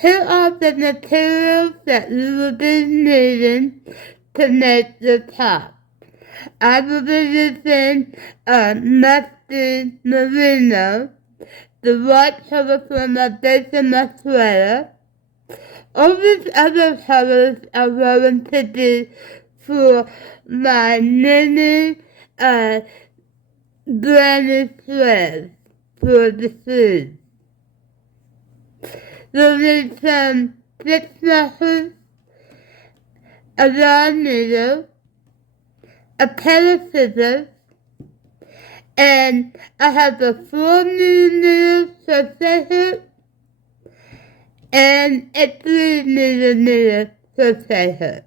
Here are the materials that you will be needing to make the top. I will be using a musty merino, the white color from my base of my sweater. All these other colors are going to be for my mini granny threads for the sleeves. You'll need some 6 knuckles, a yarn needle, a pair of scissors, and I have a 4mm crochet hook and a 3mm crochet hook.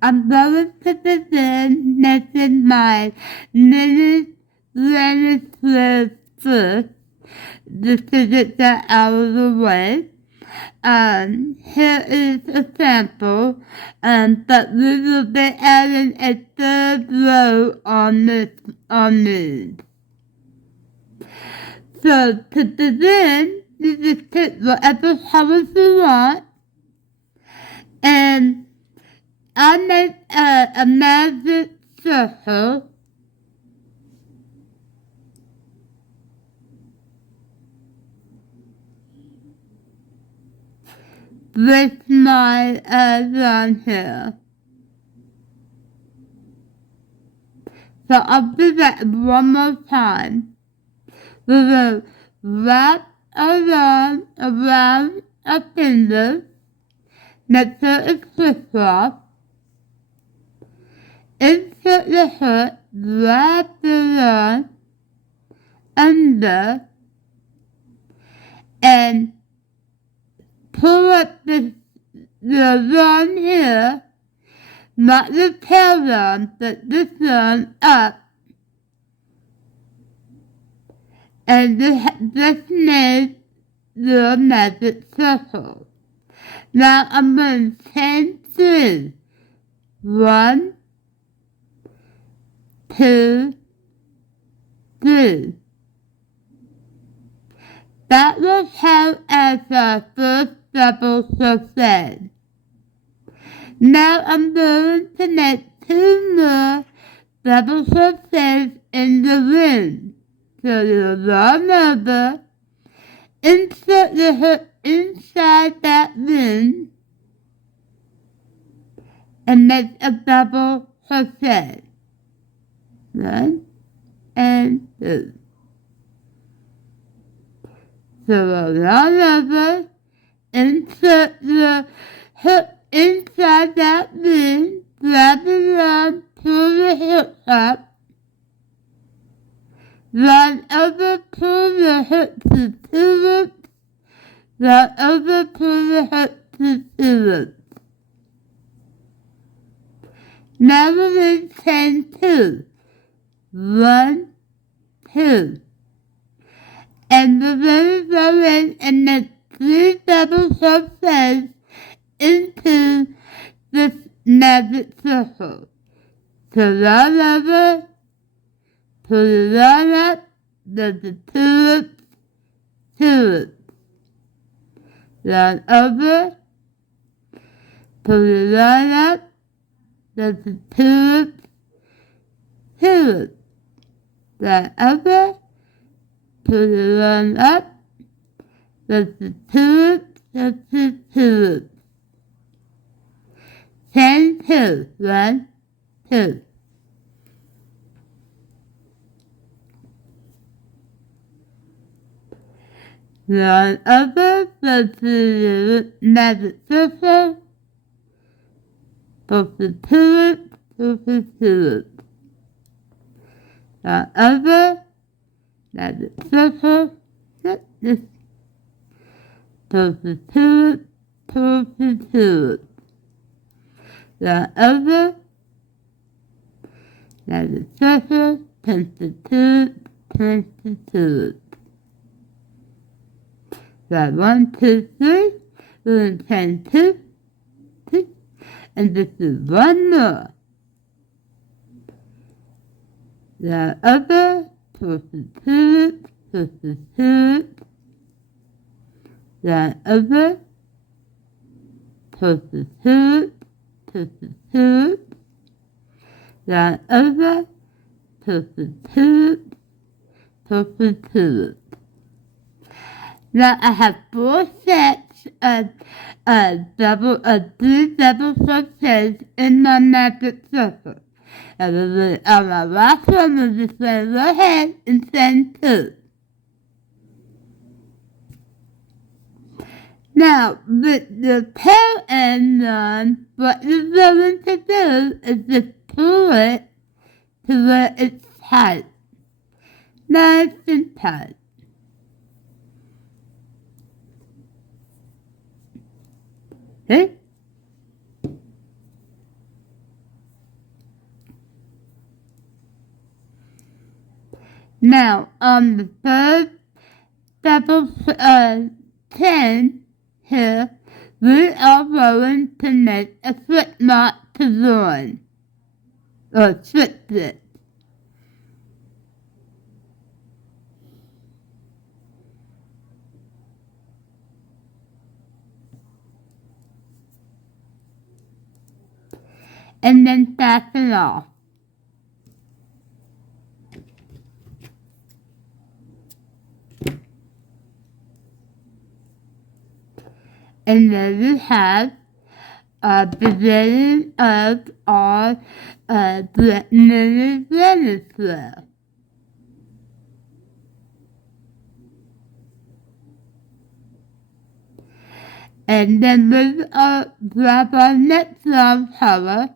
I'm going to begin making my mini granny threads first, just to get that out of the way. Here is a sample, but we will be adding a third row on these. So to begin, you just pick whatever colors you want, and I make a magic circle. With my yarn here. So I'll do that one more time. We will wrap our yarn around our fingers, make sure it's crisscross, insert the hook, wrap the yarn under, and pull up the yarn here, not the tail yarn, but this yarn up, and just made your magic circle. Now I'm going to chain 3. 1, 2, 3. That will count as our first double crochet. Now I'm going to make 2 more double crochets in the ring. So you'll yarn over, insert the hook inside that ring, and make a double crochet. 1 and 2. So we'll yarn over, insert the hook inside that ring, grab the yarn, pull the hook up, yarn over, pull the hook to 2 loops, yarn over, pull the hook to 2 loops. Now we will chain 2. 1, 2. And we're going to go in and make 3 double crochets into this magic circle. So yarn over, pull the yarn up, there's the 2 loops, 2 loops. Yarn over, pull the yarn up, there's the 2 loops, 2 loops. Yarn over, pull the yarn up, there's the 2 loops, there's the 2 loops. Chain 2, 1, 2. Yarn over, go to the magic circle, pull the 2 loops, pull the 2 loops. Yarn over, magic circle, this, pull the 2 loops, pull the 2 loops. Yarn over, magic circle, pinch the 2 loops, pinch the 2 loops. So 1, 2, 3, we're going to chain 2, 2, and this is 1 more. Yarn over, pull the 2 loops, pull the 2 loops, yarn over, twist the hoop, twist the hoop, yarn over, twist the hoop, twist the hoop. Now I have 4 sets of three double crochets in my magic circle. And then on my last one, I'm just going to go ahead and send 2. Now, with the tail end on, what you're going to do is just pull it to where it's tight. Nice and tight. Okay? Now, on the third double chain here, we are going to make a slip knot to join, or slip it. And then fasten off. And then we have a beginning of our Grannies Linen Crop. And then we'll grab our next long color,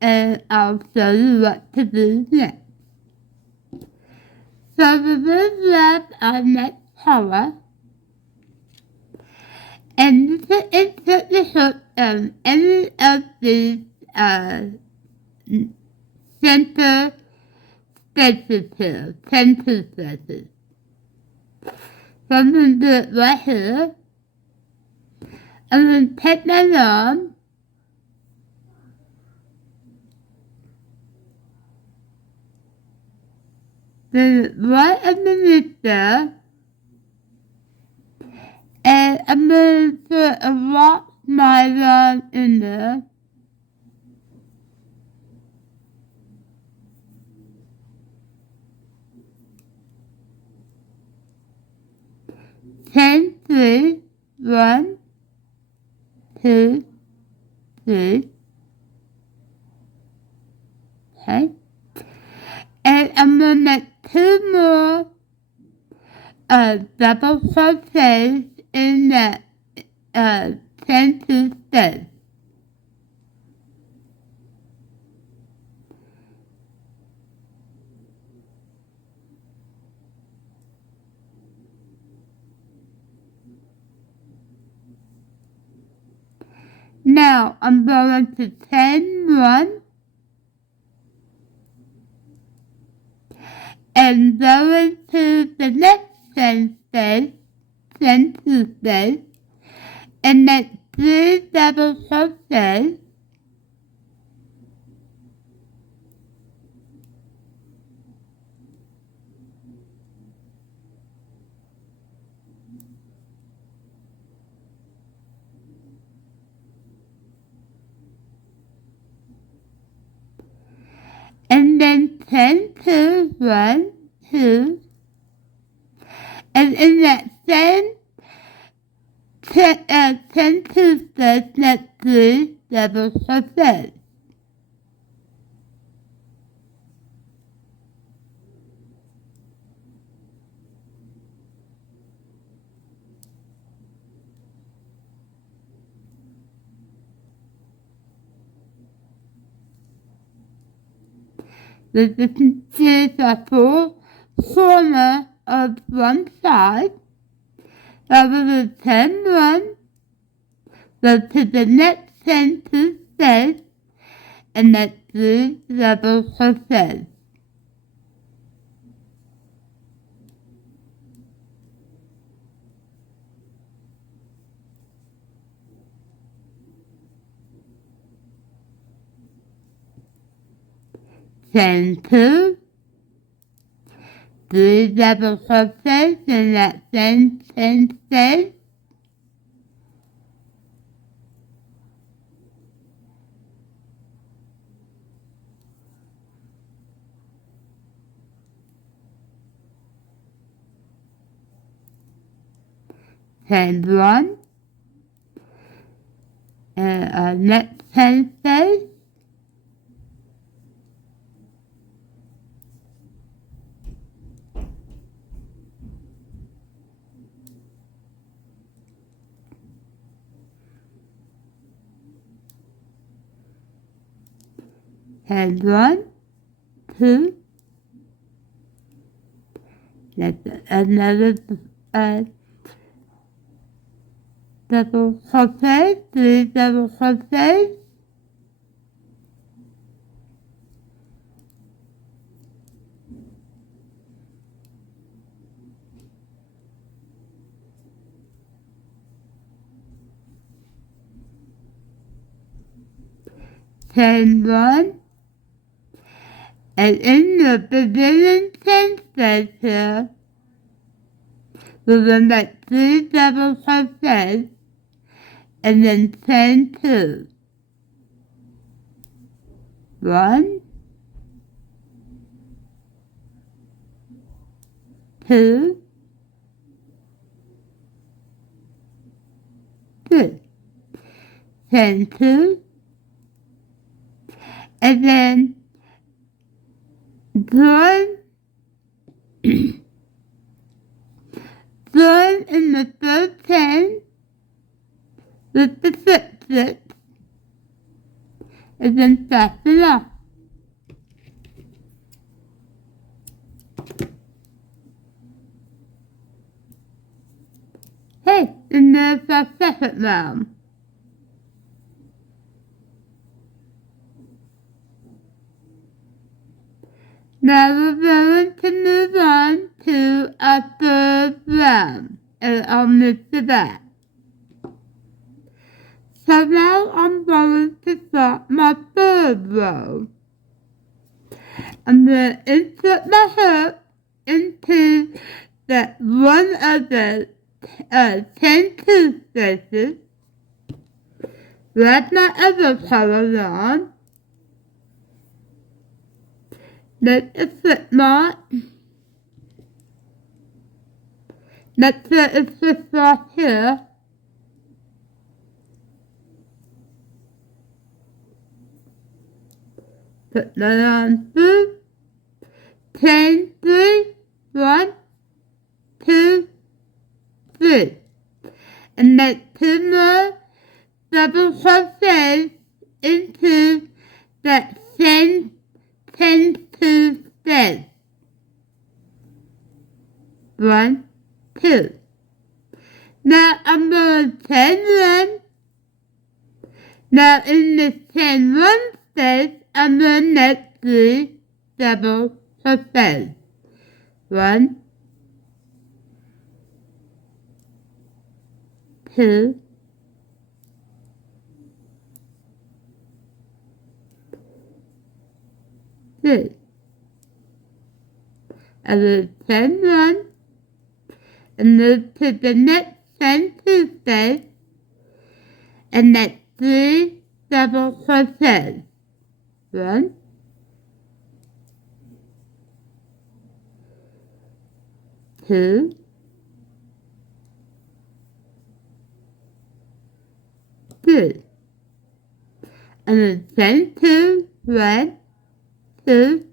and I'll show you what to do next. So we will grab our next color, and you can insert the hook on any of these center spaces here, center spaces. So I'm going to do it right here. I'm going to take my yarn, then right underneath there, and I'm going to wrap my yarn in there. Chain 3, 1, 2, 3. Okay. And I'm going to make 2 more double crochets in that center space. Now I'm going to chain 1 and go into the next chain space, chain 2 space, and make 3 double crochets. And then chain 2, 1, 2, and in that same chain 2 space, make 3 double crochets. This is a full corner of one side. I will chain 1, go to the next chain 2 space, and make 3 double crochets. Chain 2, 3 double crochets in that same chain space, chain 1, and our next chain space, chain 1, 2, that's another double crochet, 3 double crochets, chain 1, and in the beginning chain space here, we will make 3 double crochets and then chain 2. 1, 2, 3. Chain 2, and then join in the third chain with the slip stitch, and then fasten off. Hey, and there's our second round. Now we're going to move on to our third round, and I'll move to that. So now I'm going to start my third row. I'm going to insert my hook into that one of the 10 two spaces. Wrap my other color on. Make a slip knot. Make sure it's just right here. Put that on through. Chain 3, 1, 2, 3. And make 2 more double crochets into that same 10 two space. 1, 2. Now I'm going to chain 1. Now in the chain 1 space, I'm going to make 3 double crochets. 1, 2, 3. I will chain 1 and move to the next chain 2 space and make 3 double crochets. 1, 2, 3. And then chain 2, 1, 2,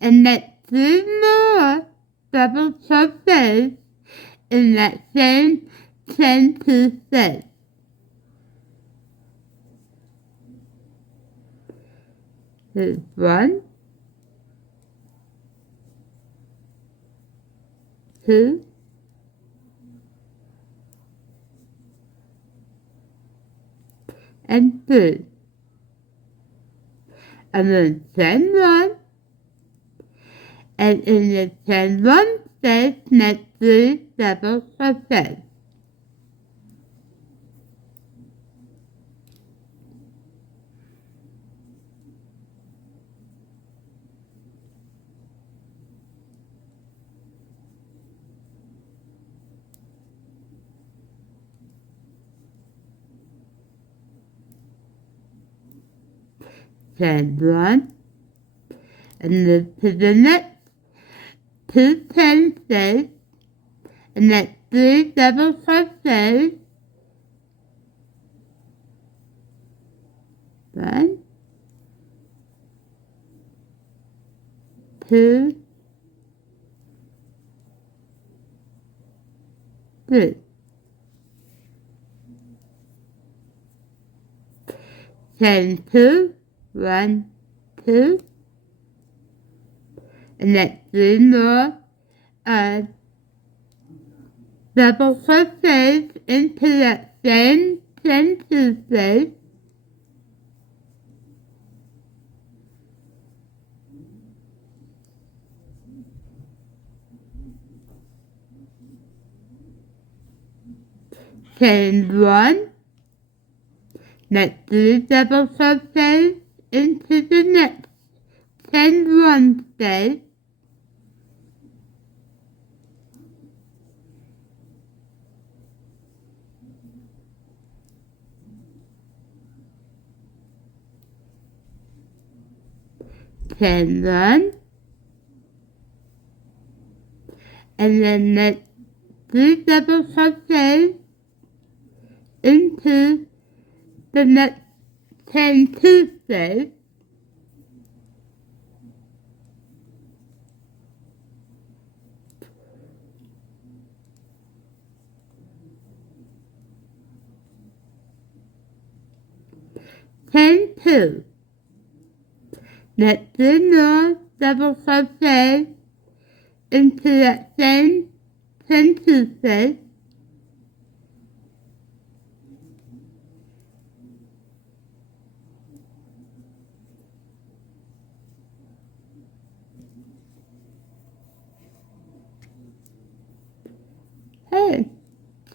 and make 3 more double crochets in that same chain 2 space. Here's 1, 2, 3. And then chain 1, and in the chain 1 space, make 3 double crochets. Chain 1, and move to the next 2 chain space and that's 3 double crochets, 1, 2, 3. Chain 2, 1, 2, and that's 3 more double crochets into that same chain 2 space, chain 1, that's 3 double crochets into the next chain 1 space, chain 1, and then that's 3 double crochets into the next chain 2 space, chain 2, that's 3 more double crochets into that same chain 2 space,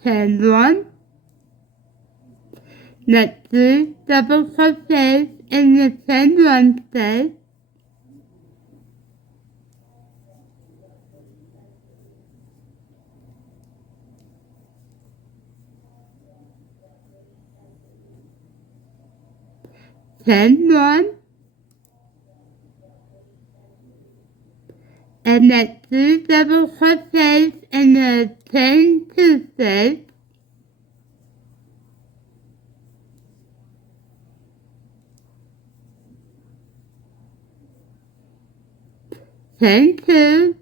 chain 1, that's 3 double crochets in the chain 1 space, chain 1, and that's 3 double crochets in the chain 2 space, chain 2,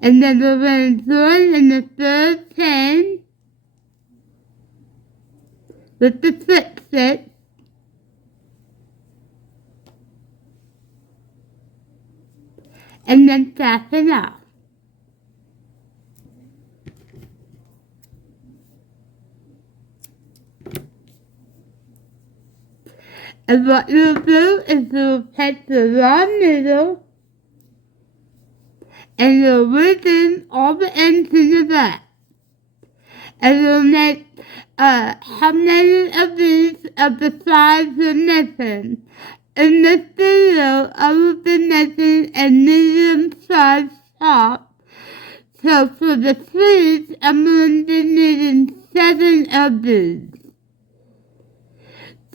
and then we're going to join in the third chain with the slip stitch, and then fasten off. And what you'll do is you'll take the long needle and you'll weave in all the ends in the back. And you'll make how many of these of the sides you're missing. In this video, I will be making a medium-sized top. So for the sleeves, I'm going to be needing 7 of these.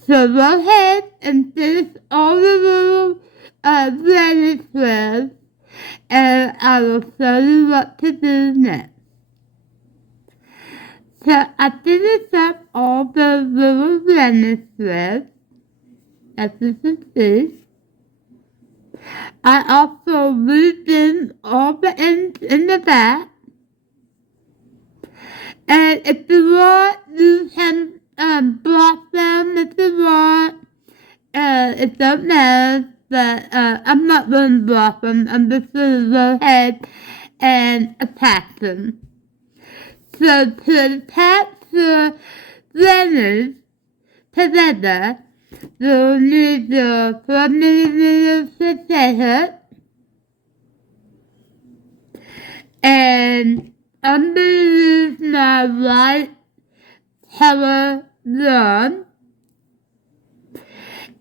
So go ahead and finish all the little granny squares, and I will show you what to do next. So I finished up all the little granny squares, as you can see. I also weaved in all the ends in the back. And if you want, you can block them if you want. It don't matter, but I'm not going to block them. I'm just going to go ahead and attach them. So to attach the runners together, you'll need your 4mm crochet hook, and I'm going to use my white color yarn,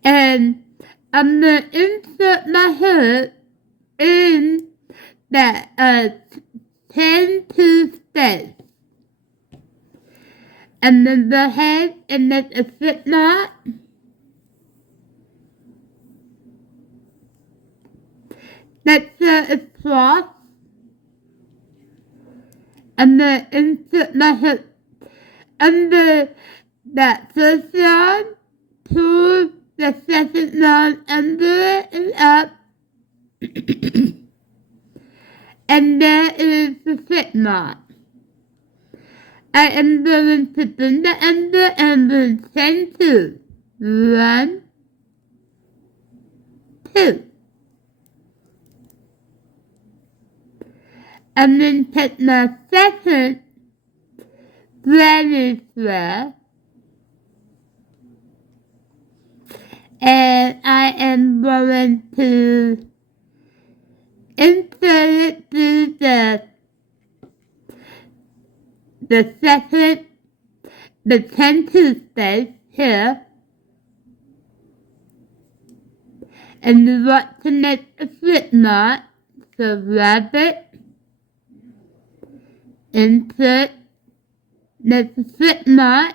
and I'm going to insert my hook in that 10-2 space, and then go ahead and make a slip knot. Make sure it's crossed, I'm going to insert my hook under that first yarn, pull the second yarn under it and up, and there is the slip knot. I am going to bring the under and then chain 2. 1, 2. And then take my second granny thread and I am going to insert it through the second, the 10-2 space here, and you want to make a slip knot, so grab it, insert, make a slip knot,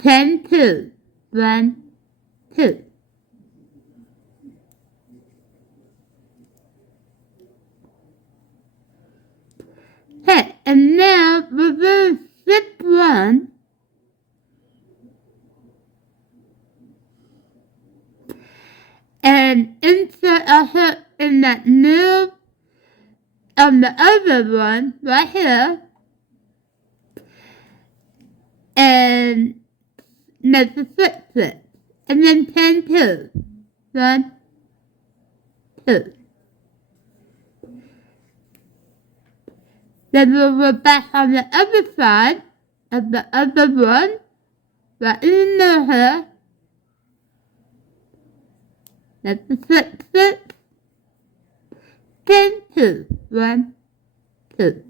chain 2, 1, 2. Okay, and now we're going to slip 1 and insert a hook in that middle of the other one right here and make a slip, and then chain 2, 1, 2. Then we'll go back on the other side of the other one, right in the middle here. That's the slip, chain 2, 1, 2.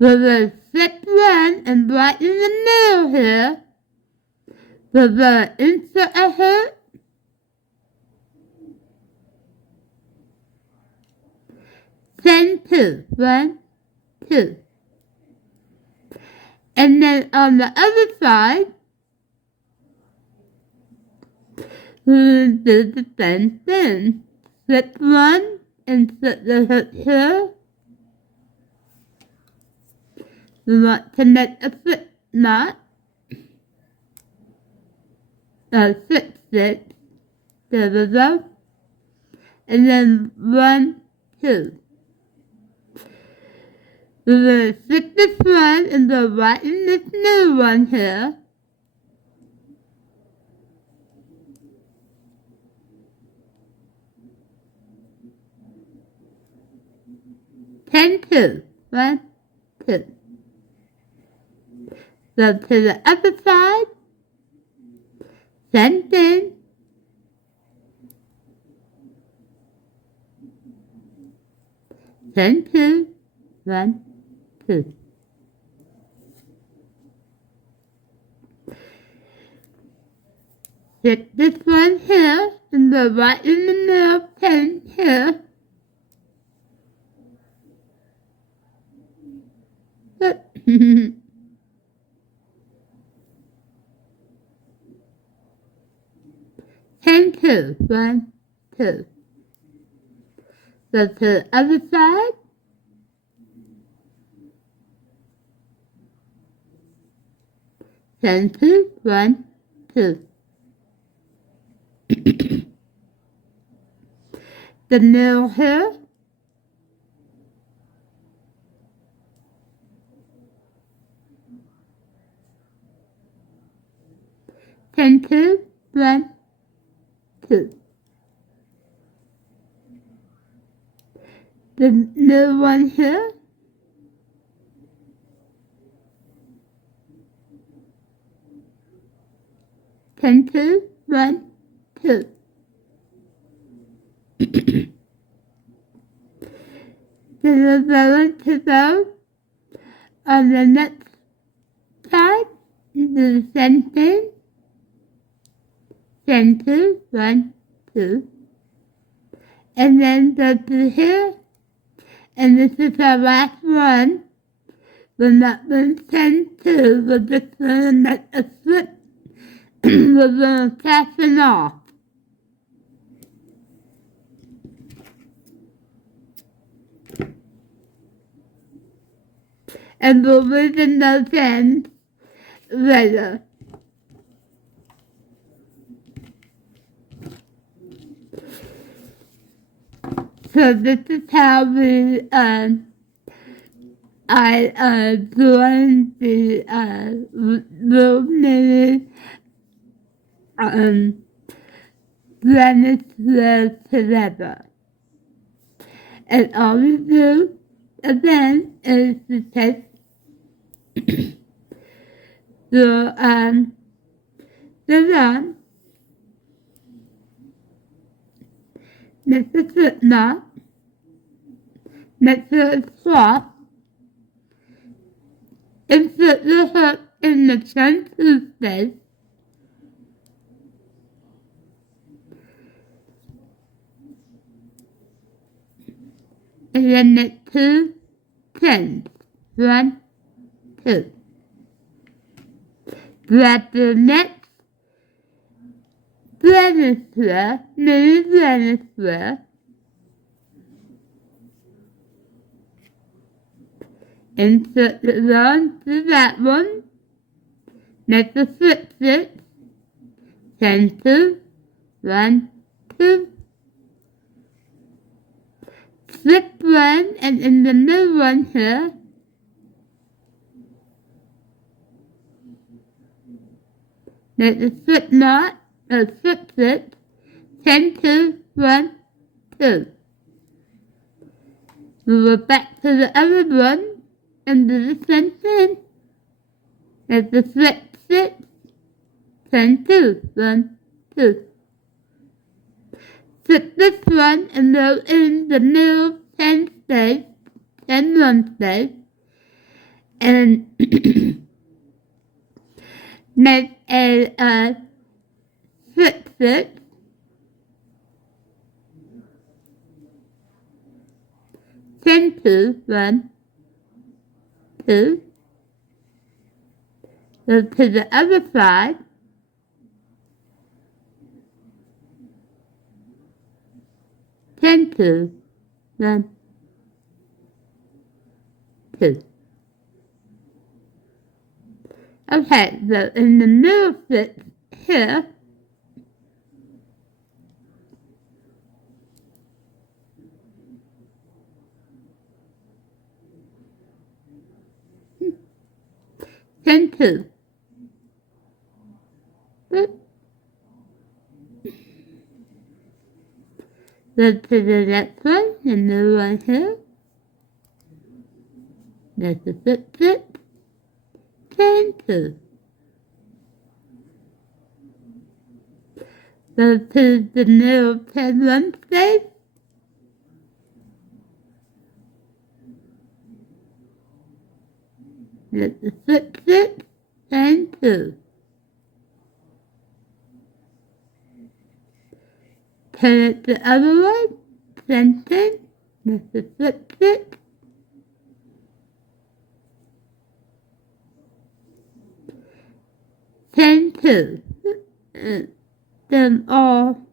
We're going to slip 1 and right in the middle here, we're going to insert a hook, chain 2, 1, 2. And then on the other side, we'll do the same thing. Slip 1, insert the hook here. We want to make a slip knot, slip stitch, there we go, and then 1, 2. We're going to slip this one and go right in this new one here. Chain 2, 1, 2. Go to the other side, same thing, chain 2, 1, 2. Take this one here and go right in the middle chain here. Chain 2, 1, 2. Go to the other side. Chain 2, 1, 2. The middle here. Chain 2, 1, 2. The middle one here. Chain 2, 1, 2. Then we're going to go on the next side, do the same thing. Chain 2, 1, 2. And then go to here, and this is our last one. We're not going to chain 2, we're just going to make a slip we're going to fasten off. And we'll loosen those ends later. So this is how I joined the little knitted Grannies Linen together. And all we do again is to take the yarn, make the slip knot, make sure it's soft, insert the hook in the front two space, and then make 2 pins. 1, 2. Grab the next granny square, mini granny square, insert the yarn to that one, make the slip stitch, chain 2, 1, 2, slip 1, and in the middle one here, make the slip knot, or slip stitch, chain 2, 1, 2. Move it back to the other one, and do the same thing. Make the slip stitch, chain 2, 1, 2. Slip this one and go in the middle 10 stitch, 10 1 stitch, and make a slip stitch, chain 2, 1, 2, go to the other side, chain 2, 1, 2. Okay, so in the middle stitch here, chain 2. Go to the next one, and the one here. There's a slip stitch, chain 2. Go to the middle 10 1 stitch, there's a slip stitch, chain 2. Turn it the other way, same thing, there's a slip stitch, chain 2. Then all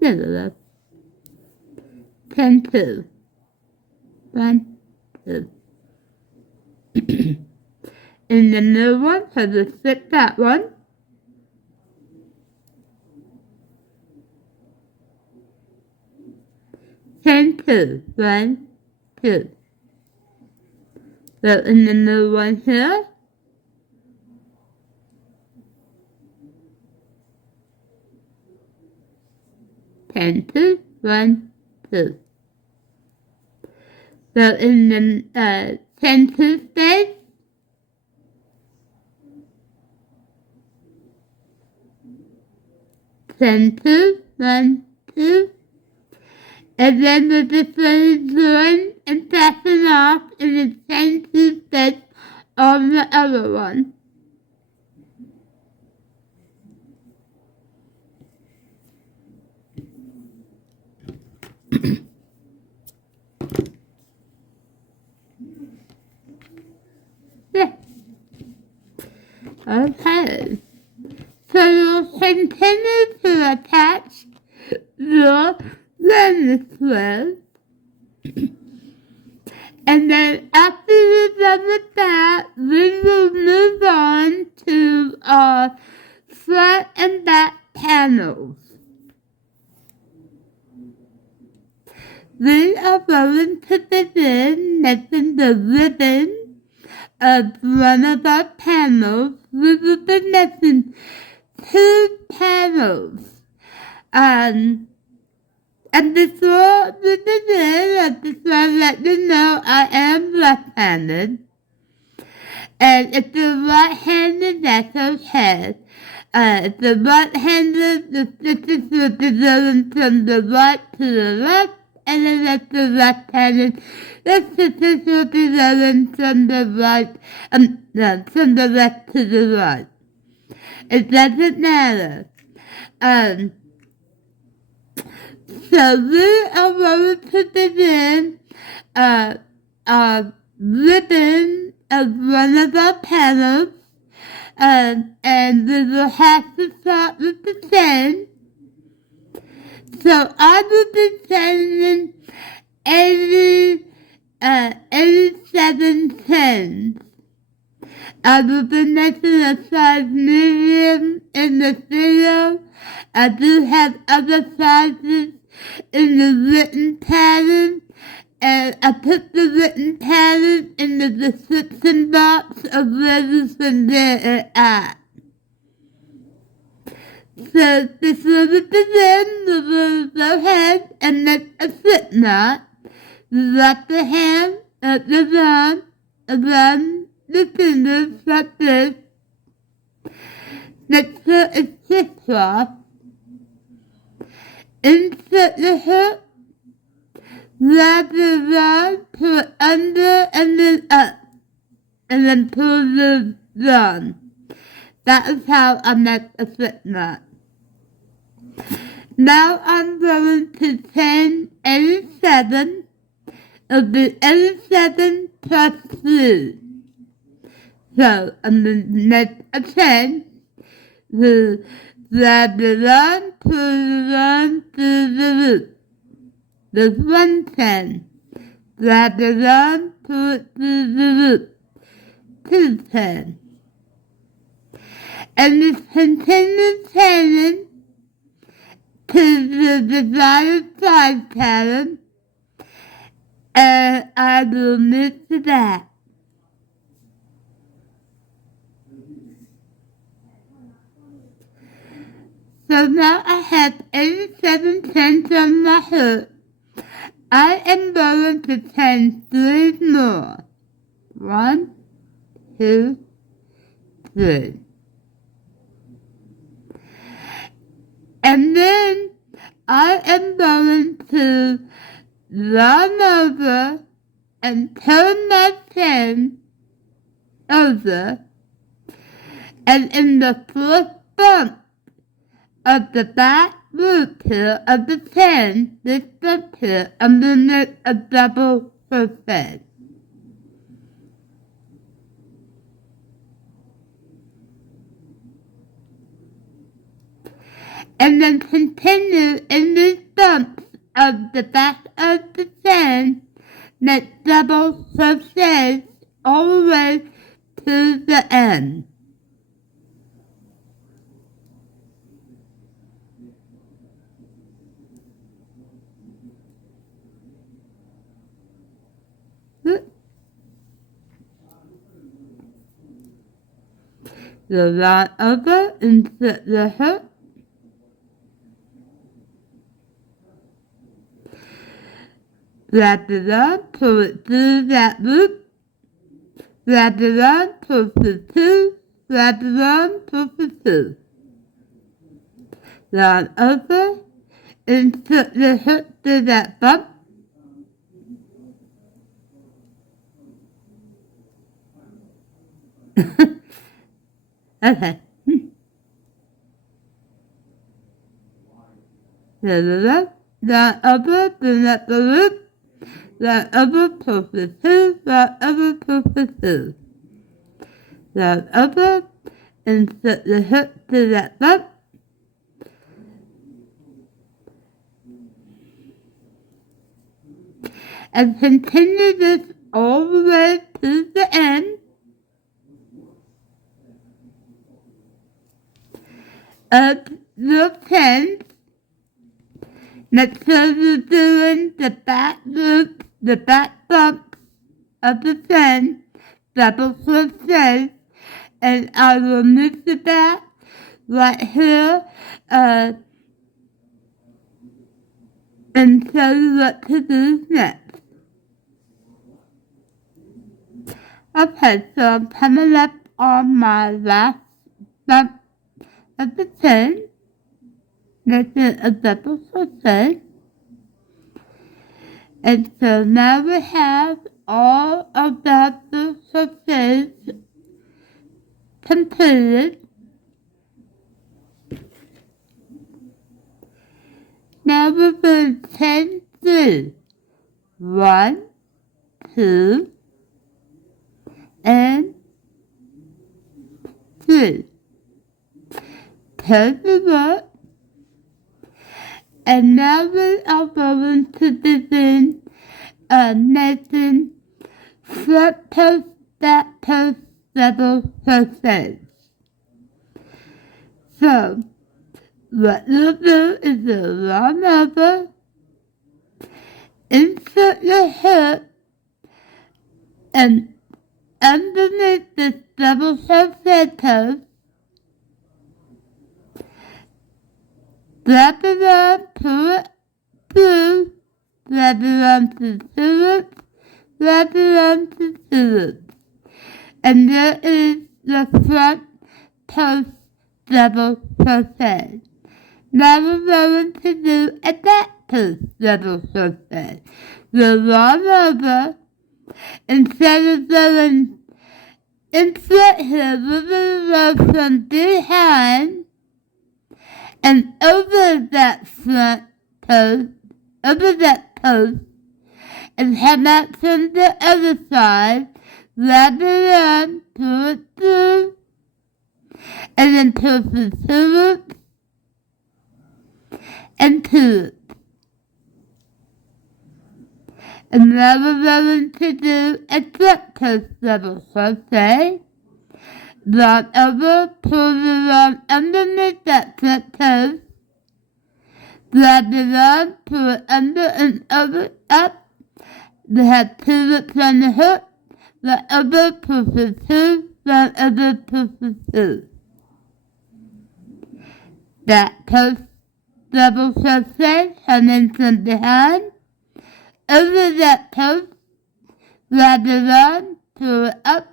together. Chain 2. 1, 2. In the middle one, so just slip that one. Chain 2. 1, 2. So in the middle one here, chain 2, 1, 2. So in the chain 2 space, chain 2, 1, 2, and then we'll just join and fasten off in the chain 2 space on the other one. Yeah. Okay. So you'll continue to attach your linen thread. And then after you're done with that, we will move on to our front and back panels. We are going to begin making the ribbon of one of our panels. We will be making 2 panels. And before we begin, I just want to let you know I am left-handed. And if you're right-handed, that's okay. If you're right-handed, the stitches will be going from the right to the left, and then if you're left-handed, the stitches will be going from the right, from the left to the right. It doesn't matter. So we are going to begin a ribbon of one of our panels, and we will have to start with the chain. So I will be sending 87 chains. I will be making a size medium in the video. I do have other sizes in the written pattern, and I put the written pattern in the description box of where you can get it at. So before we begin, we will go ahead and make a slip knot. Wrap the hand at the run, around the fingers like this. Make sure it's crisscross. Insert the hook. Grab the rod, pull it under and then up, and then pull the rod. That is how I make a slip knot. Now I'm going to chain 87. It'll be 87 plus 3. So I'm going to make a chain. To grab the rod, pull the rod through the loop. There's 1 chain. Grab the rod, pull it through the loop. 2 chains. And just continue chaining to the desired size pattern, and I will move to that. So now I have 87 chains on my hook. I am going to chain 3 more. 1, 2, 3. And then I am going to run over and turn my chain over, and in the fourth bump of the back loop here of the chain, this bump here, I'm going to make a double crochet. And then continue in these bumps of the back of the chain, make double crochets all the way to the end. The line over, insert the hook. Grab the rod, pull it through that loop. Grab the rod, pull the 2. Grab the rod, pull the 2. Yarn over, insert the hook through that bump. Okay. There's the rod. Yarn over, bring up the loop. Yarn over, pull the 2, yarn over, pull the 2. Yarn over, insert the hook to that bump, and continue this all the way to the end of the pin. Make sure you're doing the back loop, the back bump of the pin, double crochet, and I will move the back right here and show you what to do next. Okay, so I'm coming up on my last bump of the pin, making a double crochet, and so now we have all of the double crochets completed. Now we're going to chain 3, 1, 2, and 3. Turn the work, and now we are going to begin making front post, back post, double crochets. So, what you'll do is you'll yarn over, insert your hook, and underneath this double crochet post, grab it on, pull it through, grab it onto the loops, grab it onto the loops, and there is the front post double crochet. Now we're going to do a back post double crochet. You'll yarn over, instead of going insert here, we're going to go from behind and over that front post, over that post, and come out from the other side, grab it on, pull it through, and then pull the 2 loops and 2 loops. And now we're going to do a front post double crochet. Yarn over, pull the yarn underneath that front post, grab the yarn, pull it under and over, up. We have 2 loops on the hook, yarn over, pull the 2, yarn over, pull the 2. That post double crochet, coming from behind, over that post, grab the yarn, pull it up,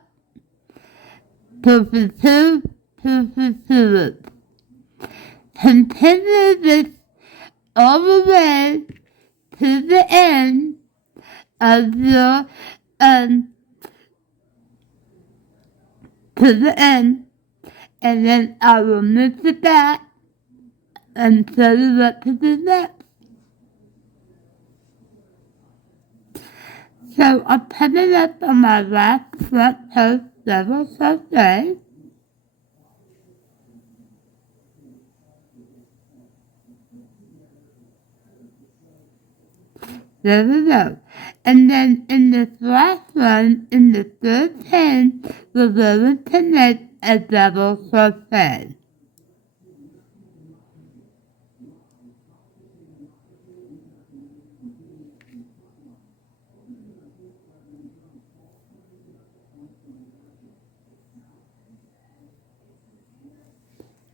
pull the 2, pull the 2 loops. Continue this all the way to the end of your, to the end, and then I will move it back and show you what to do next. So I'm coming up on my last front post double crochet. There we go. And then in this last one, in the third chain, we're going to make a double crochet.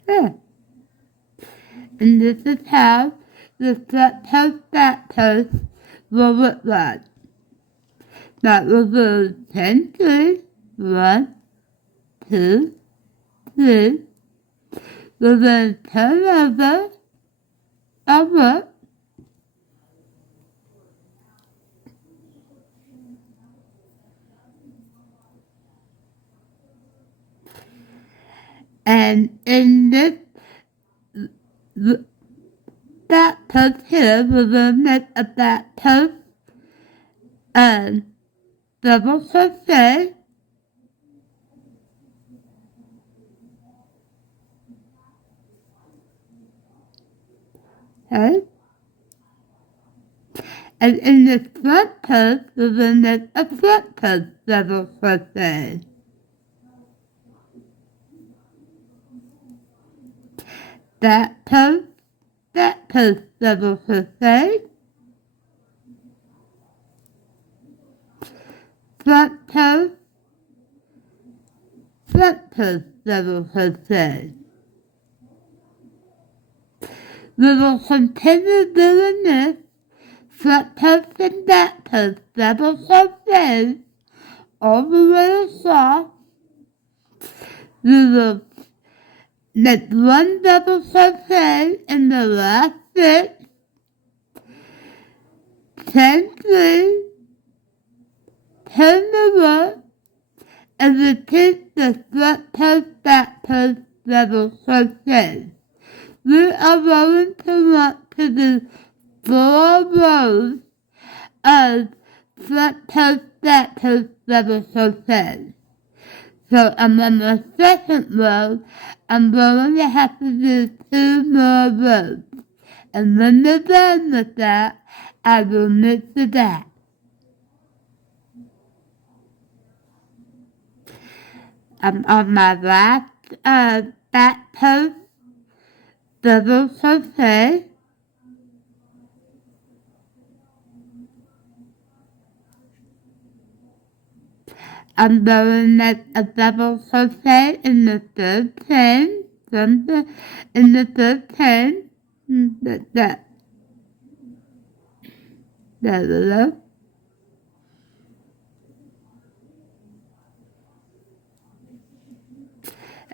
Yeah. And this is how the front post, back post will look like. That will go 10, 3, 1, 2, 3. We're going to turn over, over, and in this back post here, we're going to make a back post double crochet, Okay? And in the front post, we're going to make a front post double crochet. That post double crochet. Front post double crochet. We will continue doing this front post and back post double crochet all the way across. We will make one double crochet in the last stitch, chain 3, turn over, and repeat the front post back post double crochet. We are going to want to do 4 rows of front post back post double crochet. So I'm on the second row, I'm going to have to do 2 more rows. And when we're done with that, I will mix it back. I'm on my last back post double crochet. I'm going to make a double crochet in the third chain, in the third chain, there we go.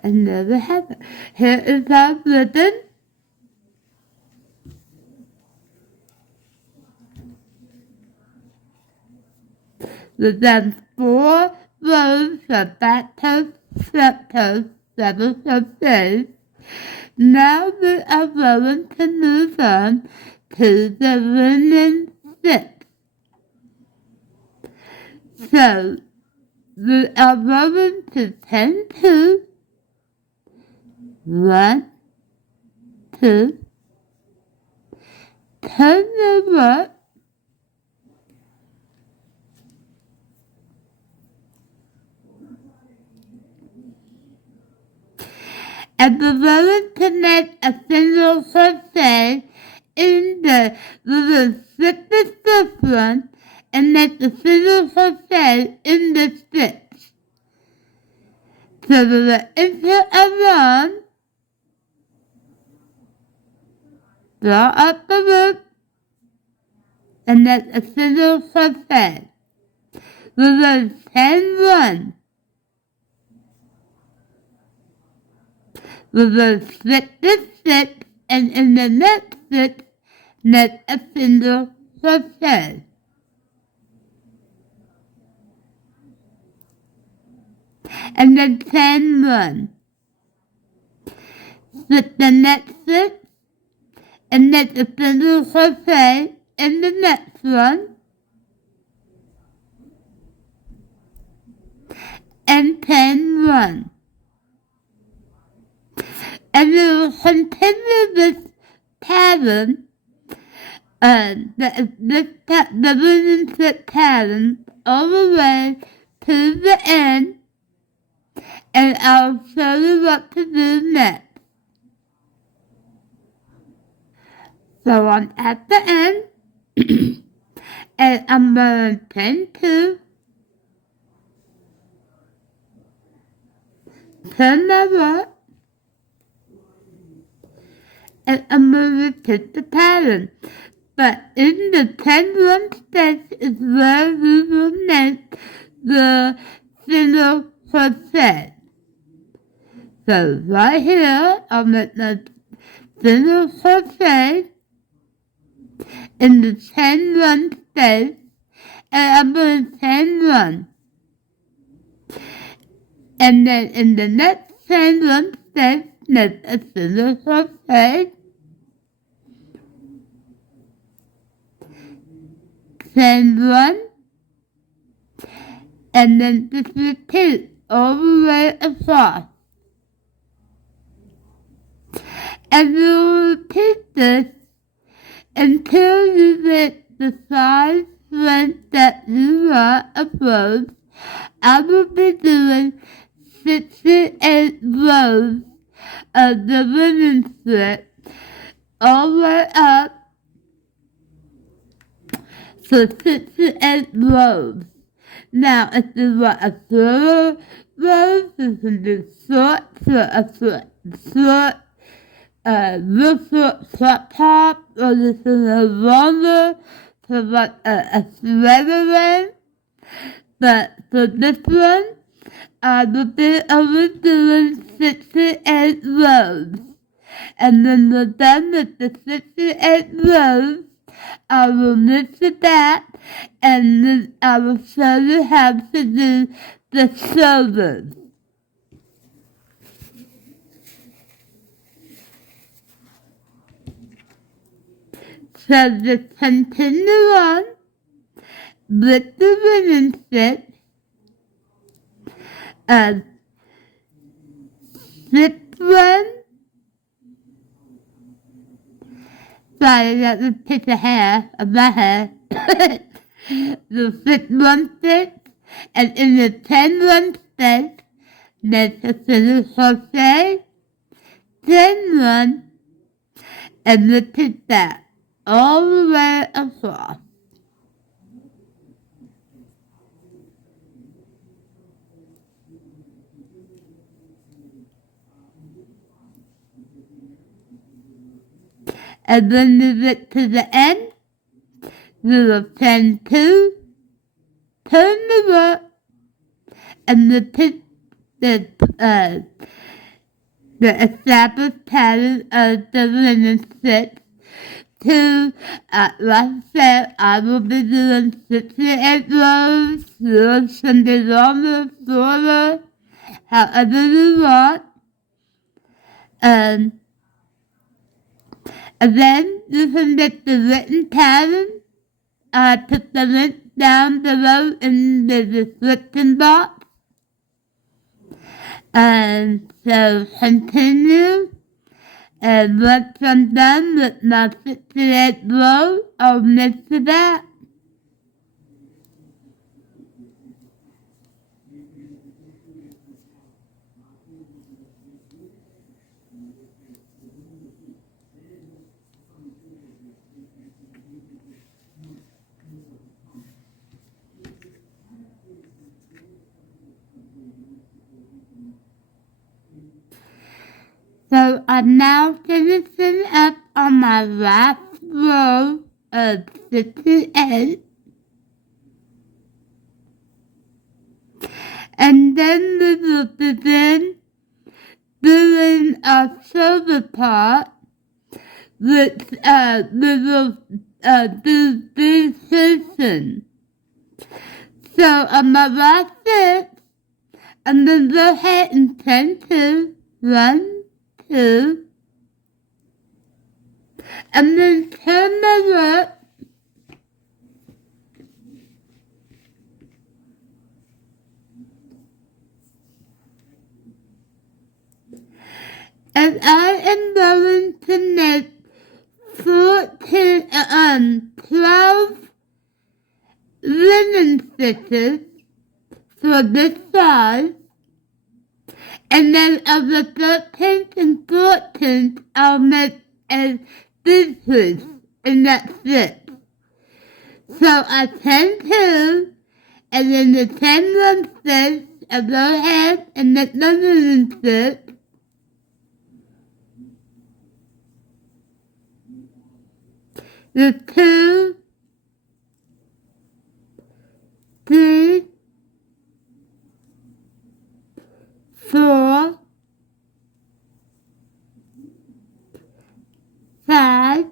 And there we have it. Here is our ribbon. We've done 4 rows of back post, front post, double crochets. Now we are going to move on to the linen stitch. So we are going to chain 2, 1, 2, turn over, and we're going to make a single crochet in the, we will slip the first one and make a single crochet in the stitch. So we will insert a yarn, draw up the loop, and make a single crochet. We will chain 1. We will slip the stitch, and in the next stitch, make a single crochet. And then chain 1. Slip the next stitch, and make a single crochet in the next one, and chain 1. And we will continue this pattern, the linen slip pattern, all the way to the end, and I'll show you what to do next. So I'm at the end, and I'm going to chain 2, turn over, and I'm going to repeat the pattern. But in the chain 1 stitch is where we will make the single crochet. So right here, I'll make the single crochet in the chain 1 stitch, and I'm going to chain 1. And then in the next chain 1 stitch, make a single crochet, chain 1, and then just repeat all the way across. And we will repeat this until you get the size length that you want above. I will be doing 68 rows of the linen strip all the way up for 68 rows. Now, if you want a shorter rows, you can do short, real short crop top, or you can go longer for like a sweater one. But for this one, I will be only doing 68 rows. And when we're done with the 68 rows, I will move to that, and then I will show you how to do the shoulders. So just continue on with the linen stitch. Slip one. Sorry, that was a piece of hair of my hair. The slip one stitch, and in the 10 stitch, there's a single crochet, 10 and repeat that all the way across. And when you get to the end, you will turn 2, turn the work, and repeat the established pattern of the linen stitch to, like I said, I will be doing 68 rows. Yours can be longer, shorter, however you want. And then you can get the written pattern. I put the link down below in the description box. And so continue. And once I'm done with my 68 rows, I'll mix it up. So I'm now finishing up on my last row of 68. And then we will begin doing our shoulder part, which we will do this. So on my last stitch, I'm going to go ahead and turn 2, 1, 2, and then turn my work, and I am going to make 12 linen stitches for this side, and then on the 13th and 14th, I'll make a decrease in that stitch. So I turn 2, and then the 10 stitch, I go ahead and make the linen stitch. The 2, 3, 4, 5,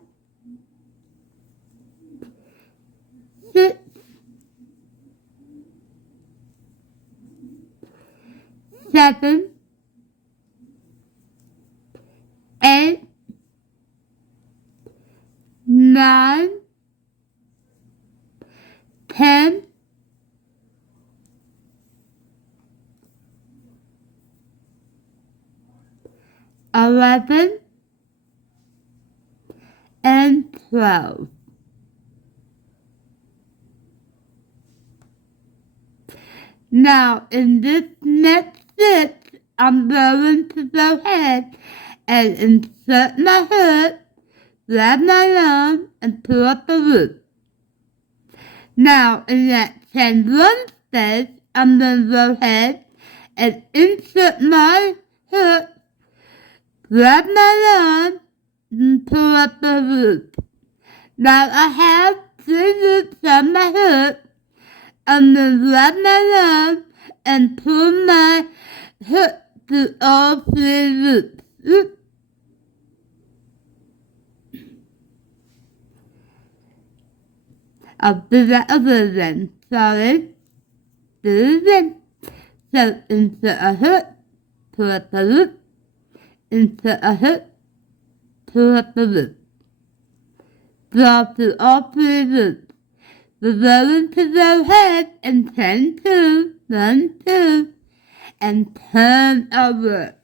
6, 7, 8, 9, 10, 11, and 12. Now, in this next stitch, I'm going to go ahead and insert my hook, grab my yarn, and pull up the loop. Now, in that chain 1 stitch, I'm going to go ahead and insert my hook, grab my yarn, and pull up the loop. Now I have 3 loops on my hook. I'm going to grab my yarn and pull my hook through all 3 loops. I'll do that again. Sorry. Do it again. So insert a hook, pull up the loop, insert a hook, pull up the loop. Draw through all 3 loops. We're going to go ahead and turn 2, 1, 2, and turn over.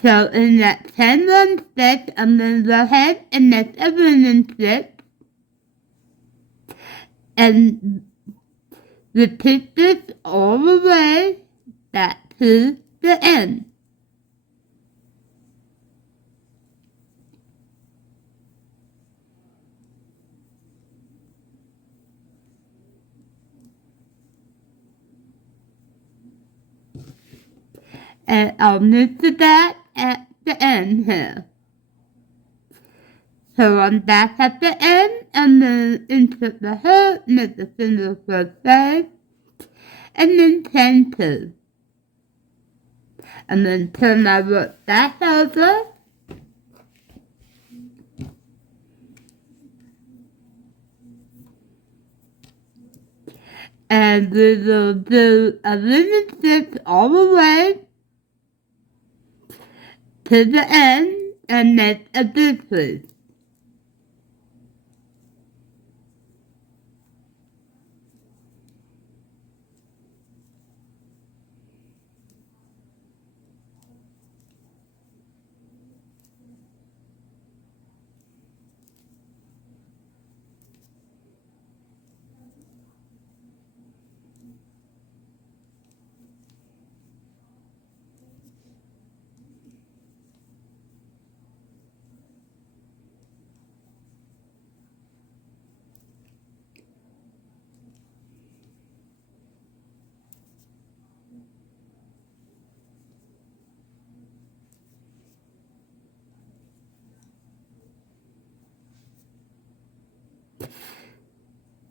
So in that 10-1 stitch, I'm going to go ahead and make a linen stitch and repeat this all the way back to the end. And I'll move to that at the end here. So I'm back at the end, I'm going to insert the hook, make a single crochet, and then chain 2. And then turn my work back over. And we will do a linen stitch all the way to the end and make a decrease.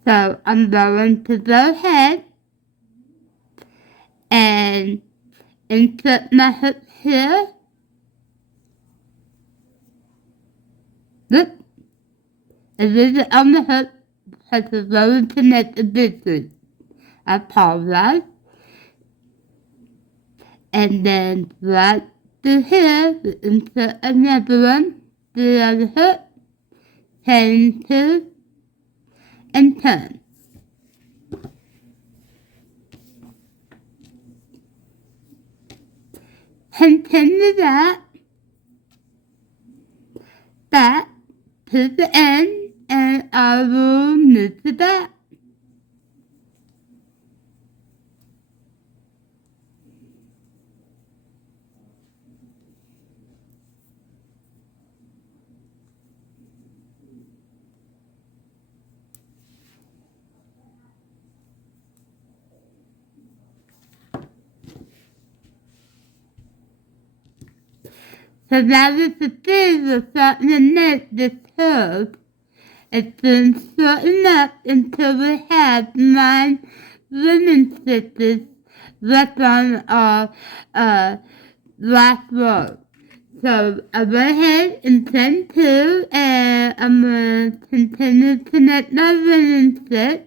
So I'm going to go ahead and insert my hook here. Look, and leave it on the hook because it's going to make a decrease. I apologize. And then right through here, we insert another one, the other hook, chain 2, and turn. Continue that back to the end, and I will move to that. So now that the things are starting to make this curve, it's been shortened up until we have 9 linen stitches left on our last row. So I went ahead and chain 2, and I'm going to continue to make my linen stitch.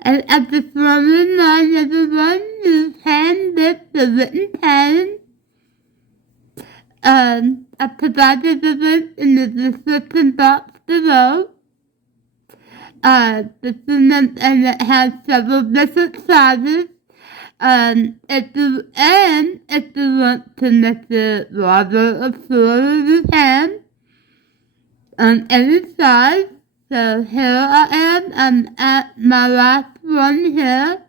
And I just want to remind everyone who's hand with the written pattern. I provided the link in the description box below. This is and it has several different sizes. If you want to make it larger or smaller, you can. Any size. So here I am. I'm at my last one here.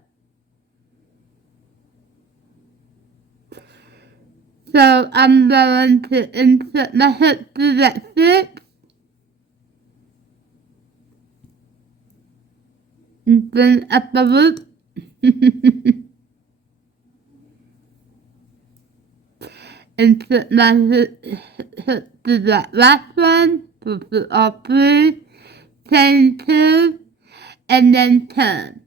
So I'm going to insert my hook through that stitch. And bring up the loop. Insert my hook through that last one. Put all three. Chain two. And then turn.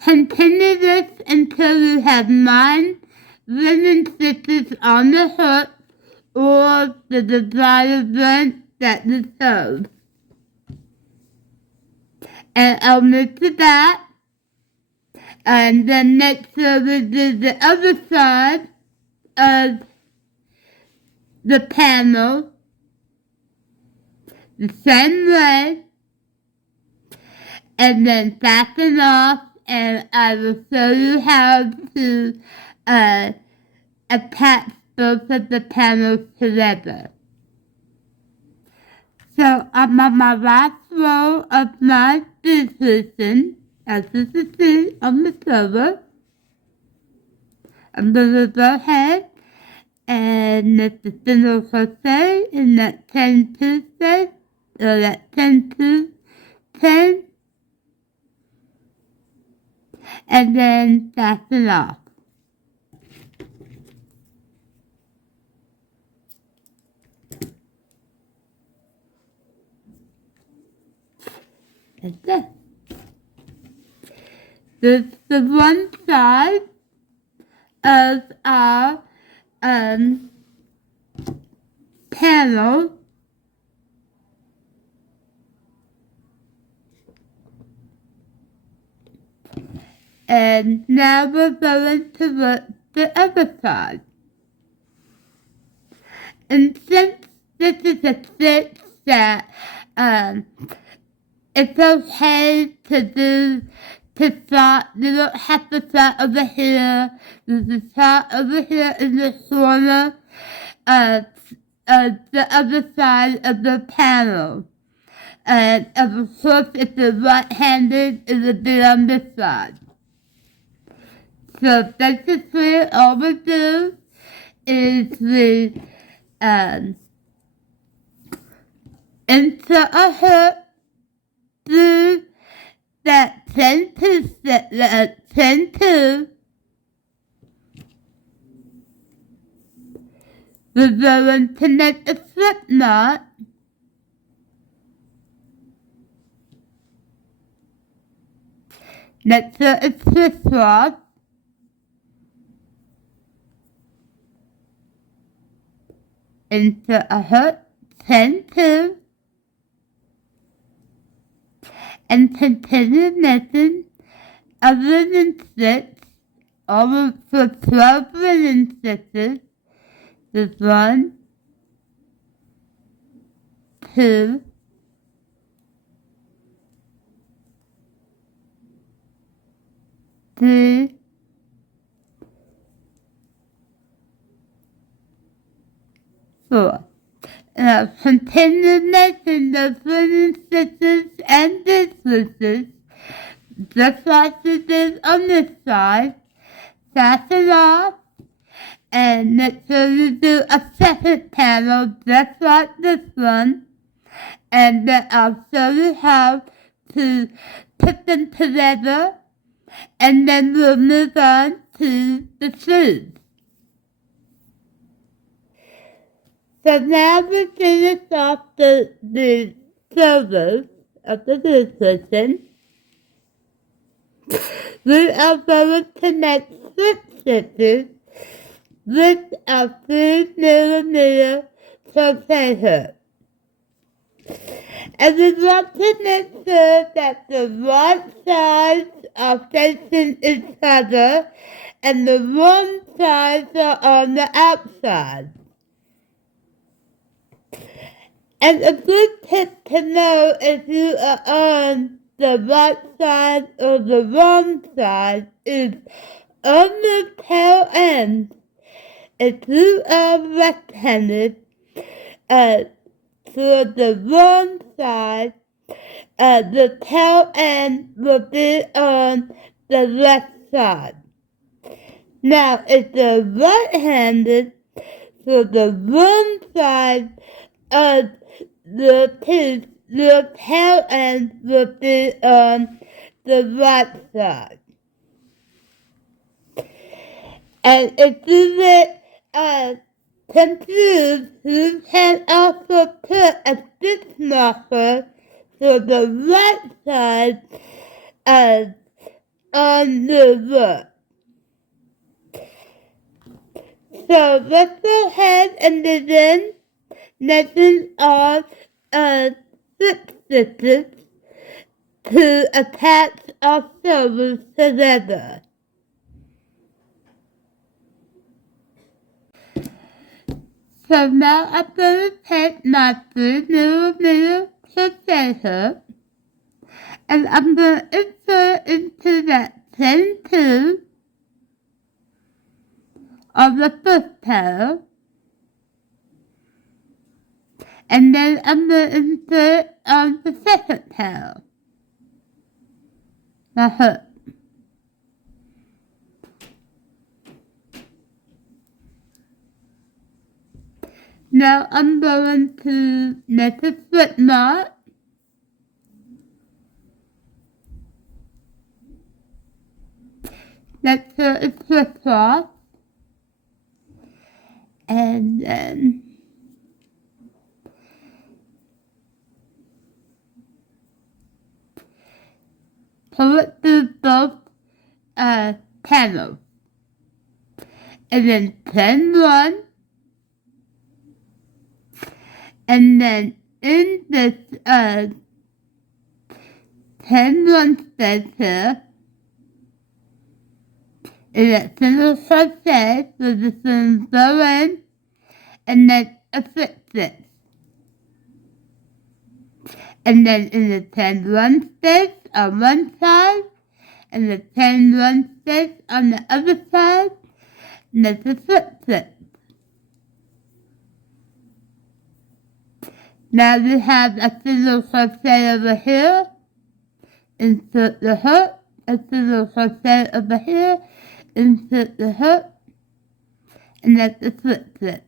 Continue this until you have 9 linen stitches on the hook or the desired length that you chose. And I'll move to that. And then next we do the other side of the panel the same way. And then fasten off. And I will show you how to attach both of the panels together. So I'm on my last row of my stitching, as you can see on the cover. I'm going to go ahead and make the single crochet in that 10 2 stitch, or that 10 2 10. And then fasten off. That's it. This is the one side of our panel. And now we're going to look the other side. And since this is a stitch that it's okay to start, you don't have to start over here. You can start over here in the corner of the other side of the panel. And of course, if you're right-handed, it will be on this side. So basically, all we do is we insert a hook through that 10 2. We're going to make a slip knot. Next to a crisscross. Insert a hook, 10 2, and continue making a linen stitch over for 12 linen stitches. Just 1, 2, 3, 4. Now continue making those linen stitches and these stitches, just like you did on this side. Fasten off, and make sure you do a second panel just like this one. And then I'll show you how to put them together, and then we'll move on to the sleeves. So now we finish off the shoulders of the description. We are going to make 6 stitches with our 3mm crochet hook. And we want to make sure that the right sides are facing each other and the wrong sides are on the outside. And a good tip to know if you are on the right side or the wrong side is on the tail end. If you are left-handed, for the wrong side, the tail end will be on the left side. Now, if you're right-handed, for the wrong side of the piece, your tail end will be on the right side. And if you get confused, you can also put a stitch marker to the right side on the work. So let's go ahead and begin making our slip stitches to attach our shoulders together. So now I'm going to take my 3mm crochet hook and I'm going to insert into that same tube of the first tail, and then I'm going to insert on the second tail, the hook. Now I'm going to make a slip knot. Make sure it's crisscross. And then pull it through both panels. And then turn one. And then in this 10 stitch here, in that single crochet, so just going to go in and then a slip stitch. And then in the 10 stitch on one side, and the 10 stitch on the other side, and that's a slip stitch. Now we have a single crochet over here, insert the hook, a single crochet over here, insert the hook, and that's a slip stitch.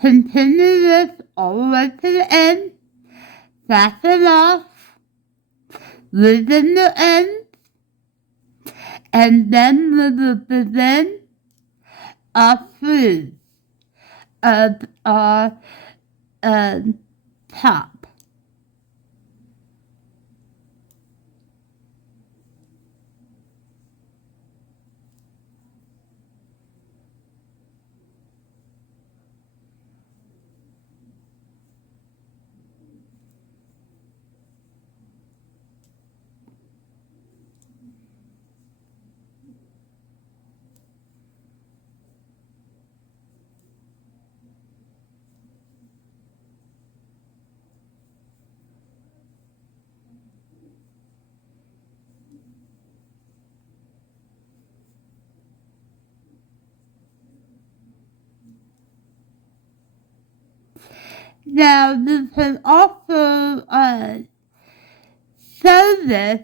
Continue this all the way to the end, fasten off, loosen the end, and then we will begin our sleeves of our top. Now you can also sew this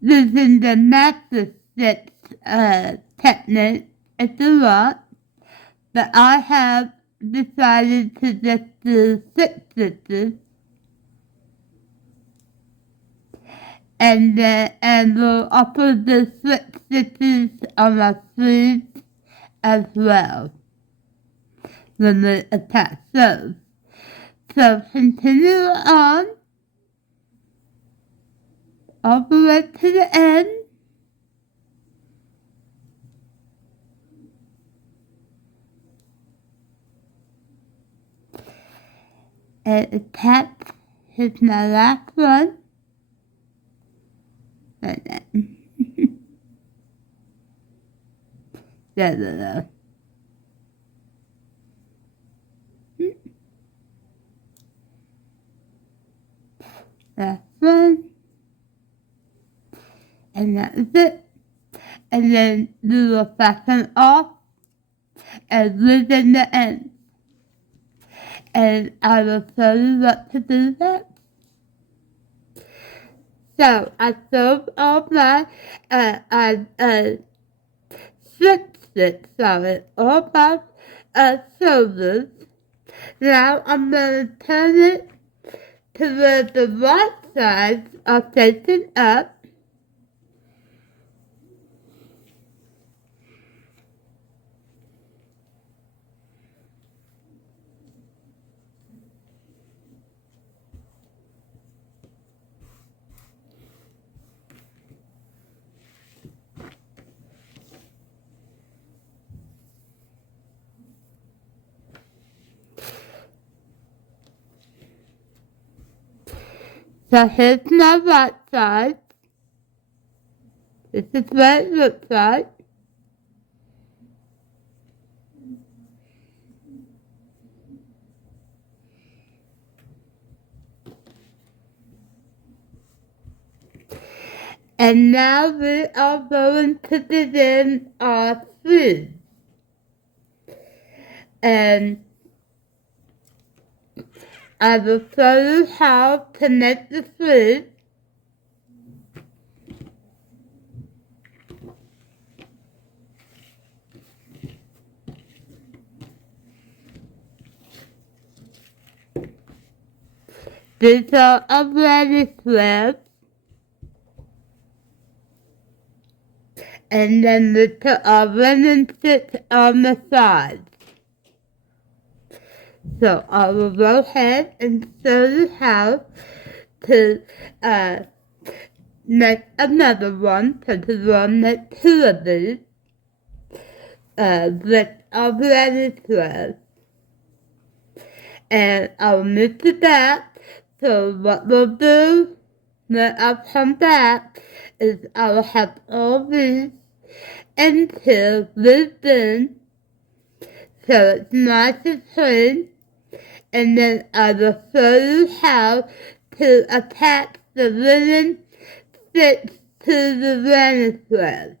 using the master stitch technique if you want, but I have decided to just do 6 stitches and we'll also do 6 stitches on our sleeves as well when we attach those. So continue on all the way to the end. and attach is my last one. Like that. There. Last one. And that's it. And then you will fasten off and within the end. And I will show you what to do next. So I sewed all my stitches, all my shoulders. Now I'm gonna turn it to where the right sides are facing up. So here's my right side. This is what it looks like. And now we are going to begin our sleeves. And I will show you how to make the sleeves. These are already sleeves. And then we put our linen stitch on the sides. So I will go ahead and show you how to make another one, so to run make two of these with already thread. And I'll move to that. So what we'll do when I come back is I will have all these into this bin, so it's nice and clean. And then I will show you how to attach the linen stitch to the granny thread.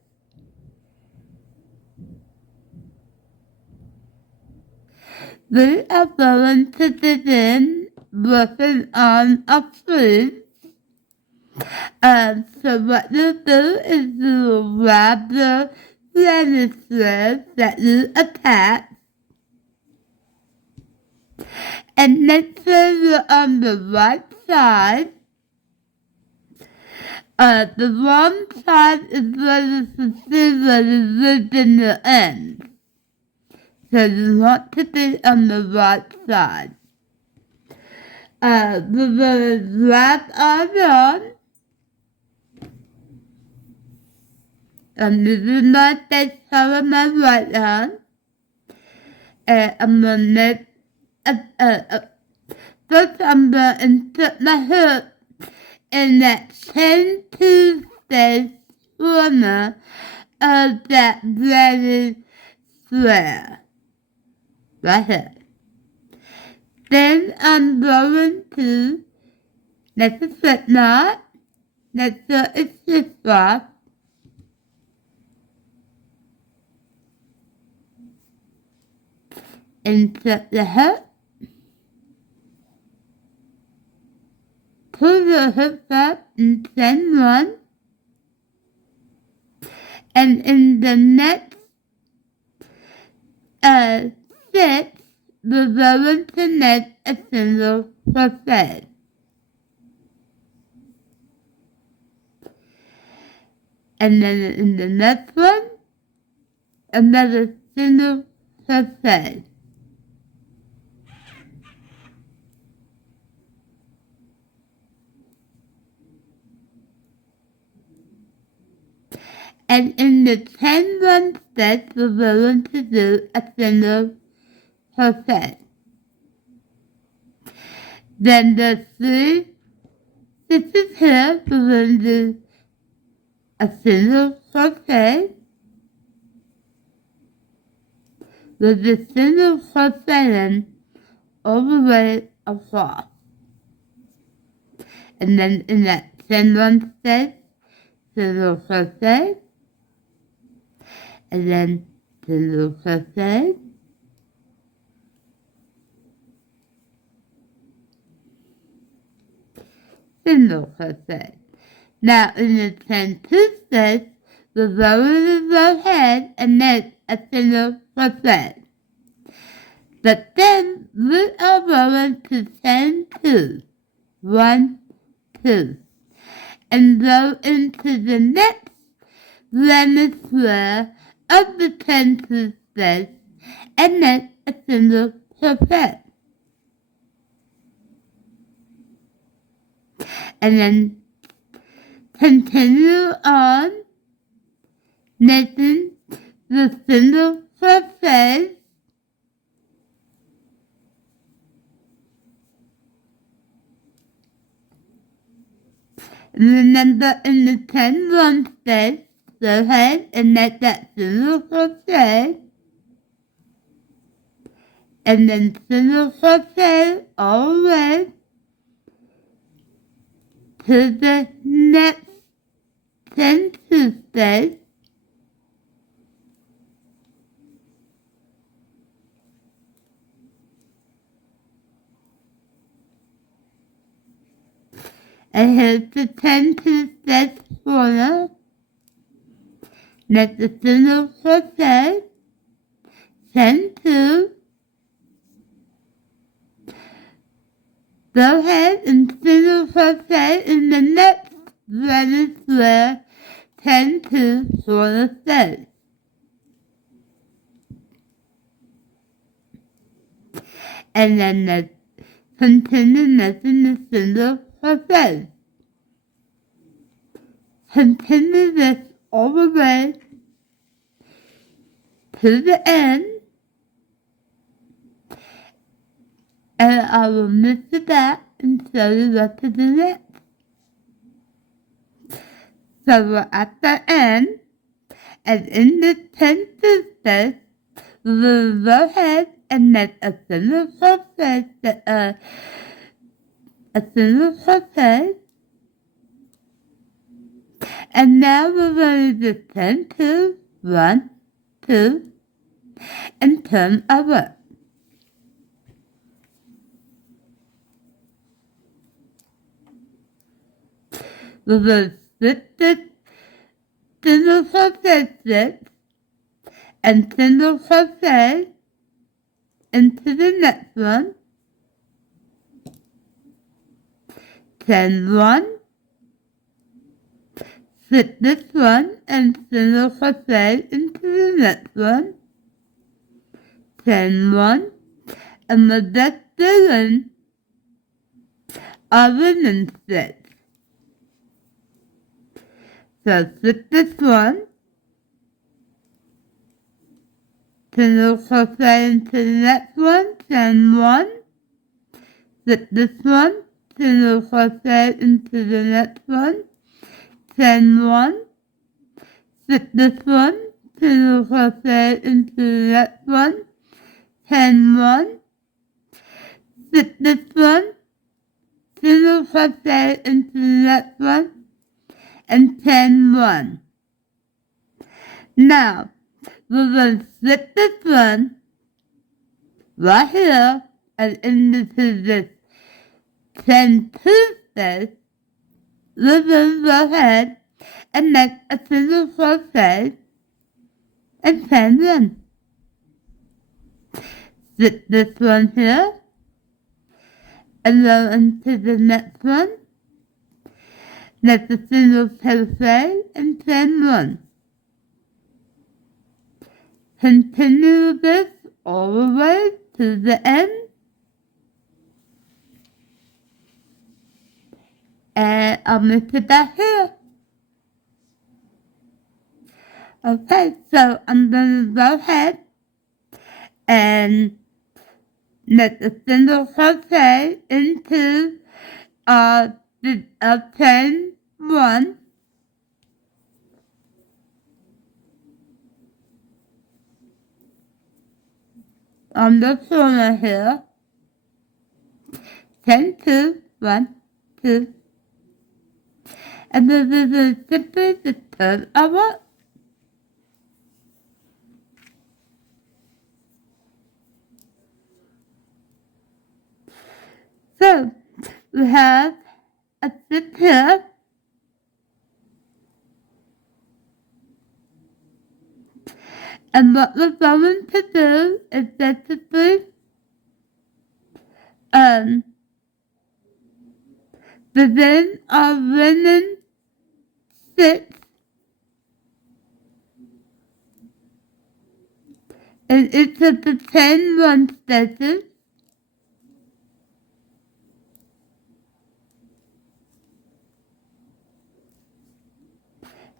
We are going to begin working on a sleeve. So what you do is you will grab the granny thread that you attach. And make sure you're on the right side. The wrong side is where you can see where you loop in the end. So you want to be on the right side. We're going to grab our yarn. I'm using my base color, my white yarn. And I'm going to make first I'm going to insert my hook in that chain 2 space corner of that granny square. Right here. Then I'm going to make a slip knot. Make sure it's this off. Insert the hook. Pull the hook up and chain 1. And in the next stitch, we're going to make a single crochet. And then in the next one, another single crochet. And in the chain 1 stitch, we're going to do a single crochet. Then the 3 stitches here, we're going to do a single crochet with the single crochet in all the way across. And then in that same one stitch, single crochet, and then single crochet, single crochet. Now in the chain 2 stitch, we'll lower the row head and make a single crochet. But then we are going to chain 2, 1, 2, and go into the next granny square of the chain 2 stitch and make a single crochet. And then continue on making the single crochet and remember in the chain 1 stitch, go ahead and make that single crochet and then single crochet all the way to the next chain 2 stitch, and here's the chain 2 stitch corner, make the single crochet, chain 2, go ahead and single crochet in the next granny square, chain 2 corner stitch. And then continue making the single crochet. Continue this all the way to the end, and I will move it back and show you what to do next. So we're at the end, and in the 10th stitch, we'll go ahead and make a single crochet, and now we're going to just chain 2, 1, 2, and turn over. We're going to split this single crochet stitch and single crochet into the next one, chain 1, split this one and single crochet into the next one, chain 1, and we're just doing a linen stitch. So split this one, single crochet into the next one, chain 1, split this one, single crochet into the next one, chain 1, split this one, single crochet into the next one, chain 1, split this one, single crochet into the next one, and chain 1. Now, we're going to split this one right here and into this chain 2 stitch. We're going to go ahead and make a single crochet and chain 1. Split this one here and go into the next one. Make a single crochet and chain 1. Continue this all the way to the end. And I'll mix it back here. Okay, so I'm going to go ahead and make a single crochet into the chain 1 on the corner here, chain 2, 1, 2, and then this is simply the turn of it. So we have a stitch here, and what we're going to do is basically begin our linen stitch in each of the chain 1 stitches,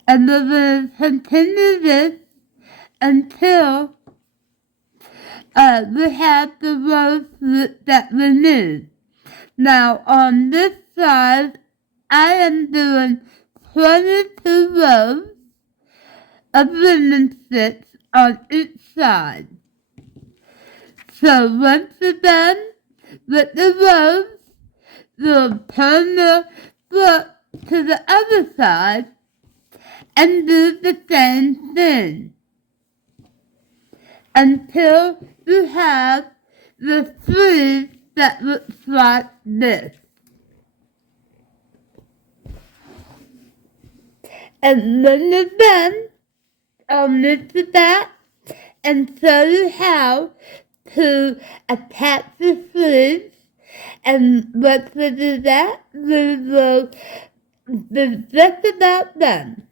and we will continue this until we have the rows that we need. Now on this side, I am doing 22 rows of linen stitch on each side. So once we're done with the rows, we'll turn the foot to the other side and do the same thing until you have the sleeve that looks like this. And when you're done, I'll move to that and show you how to attach the sleeves. And once we do that, we will be just about done.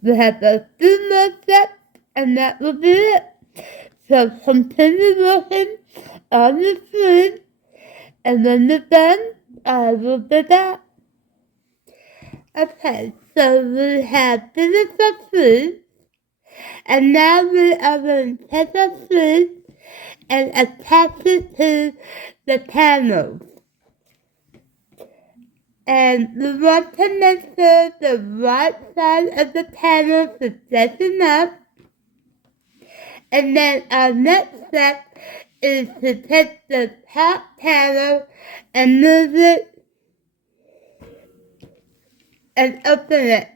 We have a few more steps, and that will be it. So continue working on the sleeve, and when you're done, I will be back. Okay, so we have finished the sleeve, and now we are going to take the sleeve and attach it to the panel. And we want to make sure the right side of the panel is facing up. And then our next step is to take the top panel and move it and open it.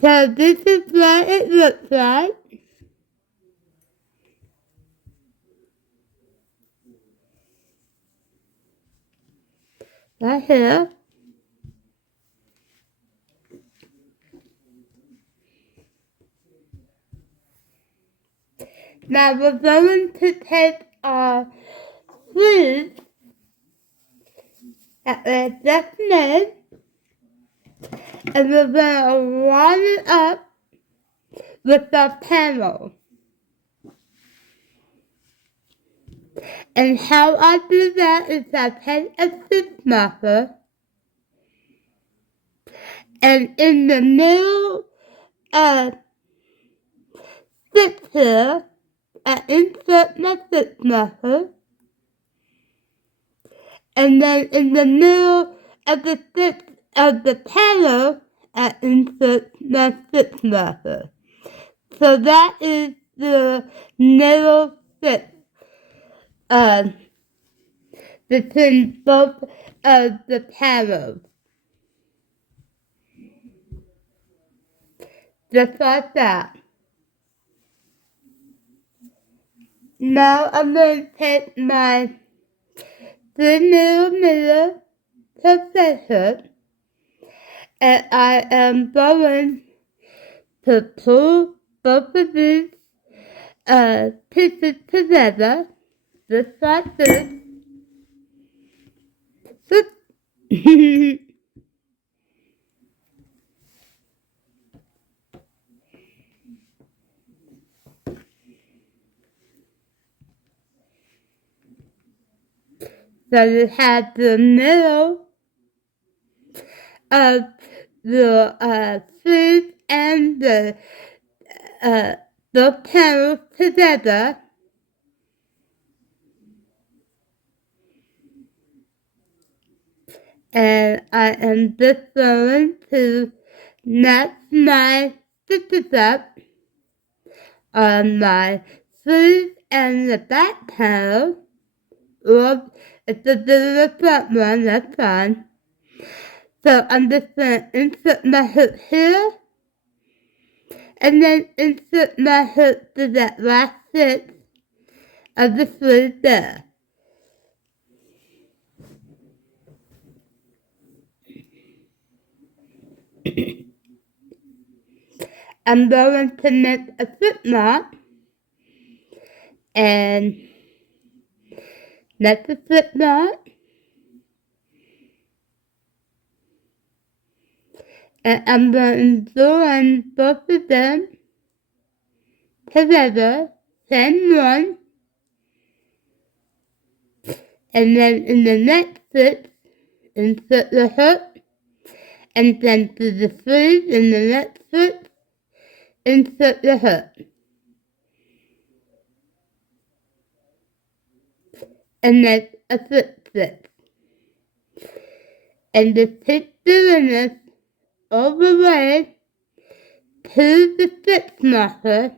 So this is what it looks like. Right here. Now we're going to take our sleeve that we just made, and we're going to line it up with the panel. And how I do that is I take a stitch marker, and in the middle stitch here, I insert my stitch marker, and then in the middle of the stitch of the panel, I insert my stitch marker. So that is the middle stitch between both of the panels. Just like that. Now I'm going to take my 3mm crochet hook, and I am going to pull both of these pieces together, just like this. So you have the middle of the sleeve and the the panels together. And I am just going to knot my stitches up on my sleeve and the back panel. Or if it's the front one, that's fine. So I'm just going to insert my hook here, and then insert my hook to that last stitch of the sleeve there. I'm going to make a slip knot and make a slip knot, and I'm going to join both of them together, same one, and then in the next stitch, insert the hook, and then to the sleeve in the next stitch, insert the hook. And make a slip stitch. And just keep doing this all the way to the stitch marker.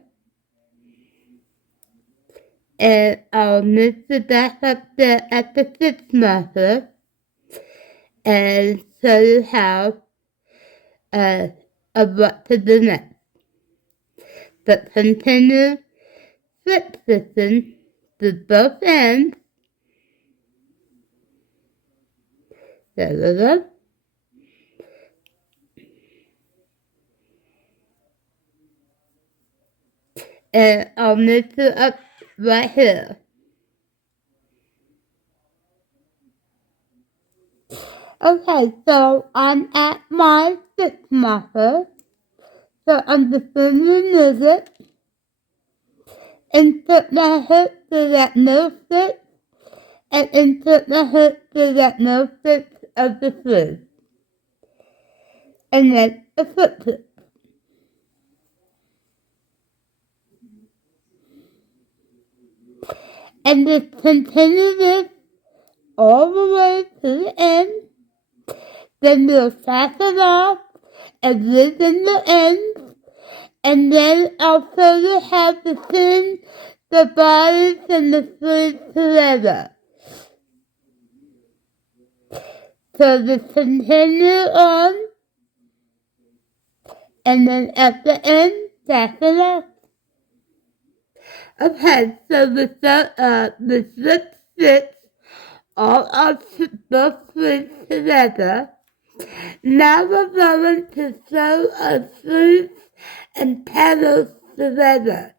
And I'll move the back up there at the stitch marker and show you how of what to do next. But continue slip stitching to both ends. There we go. And I'll move it up right here. Okay, so I'm at my stitch marker. So I'm just going to remove it, insert my hook to that middle stitch, and insert my hook to that middle stitch of the sleeve. And then a slip stitch. And just continue this all the way to the end. Then we'll fasten off and loosen the ends. And then I'll show you how to pin the bodies and the sleeves together. So just continue on, and then at the end, fasten off. Okay, so the slip stitch all of both sleeves together. Now we're going to sew our sleeves and petals together.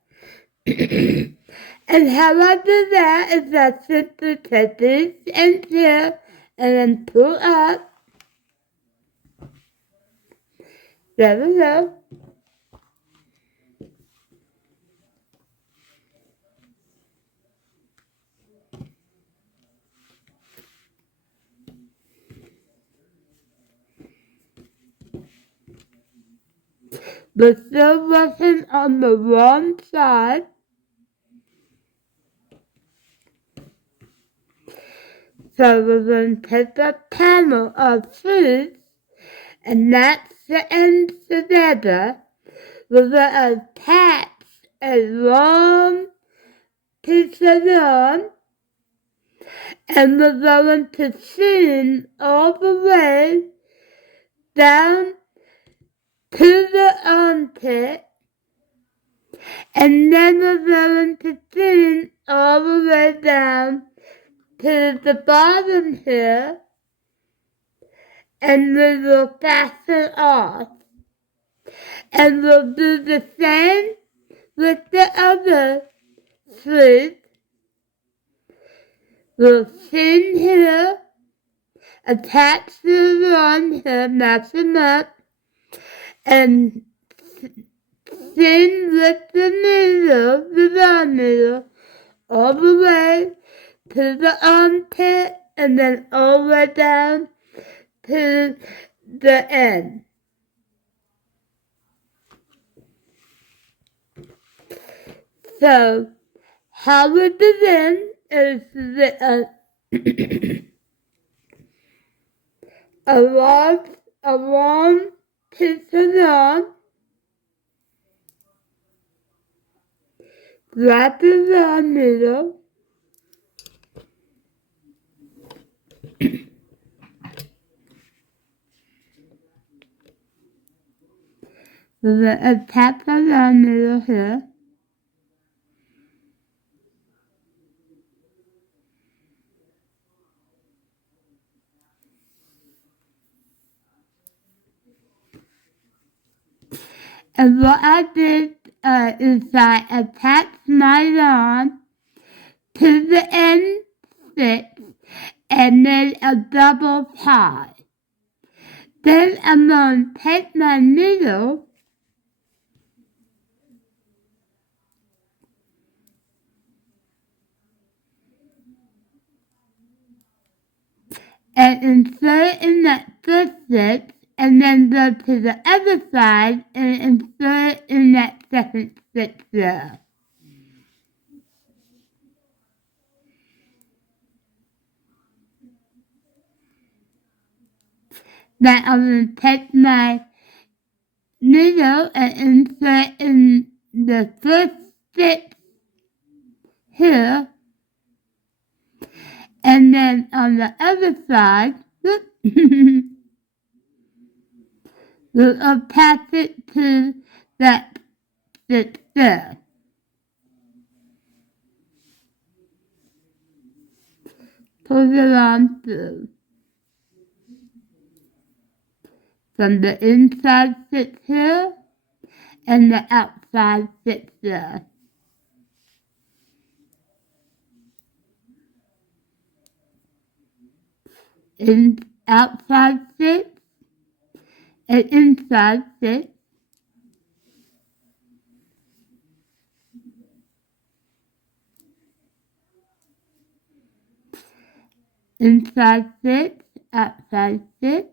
And how I do that is I simply take these ends here and then pull up. There we go. We're still working on the wrong side. So we're going to take a panel of sleeves and match the ends together. We're going to attach a long piece of yarn, and we're going to seam all the way down to the armpit, and then we're going to seam all the way down to the bottom here, and we will fasten off. And we'll do the same with the other sleeve. We'll seam here, attach the yarn here, match them up, and seam with the needle, the yarn needle, all the way to the armpit, and then all the way down to the end. So how we begin is with a long piece of yarn, wrap it around middle, with a tap around middle here. And what I did is I attached my yarn to the end stitch and made a double tie. Then I'm going to take my needle and insert it in that first stitch and then go to the other side and insert it in that second stitch there. Then I'm going to take my needle and insert in the first stitch here, and then on the other side, we'll attach it to that stitch there. Pull it on through. From the inside stitch here and the outside stitch there. Outside stitch and inside stitch. Inside stitch, outside stitch.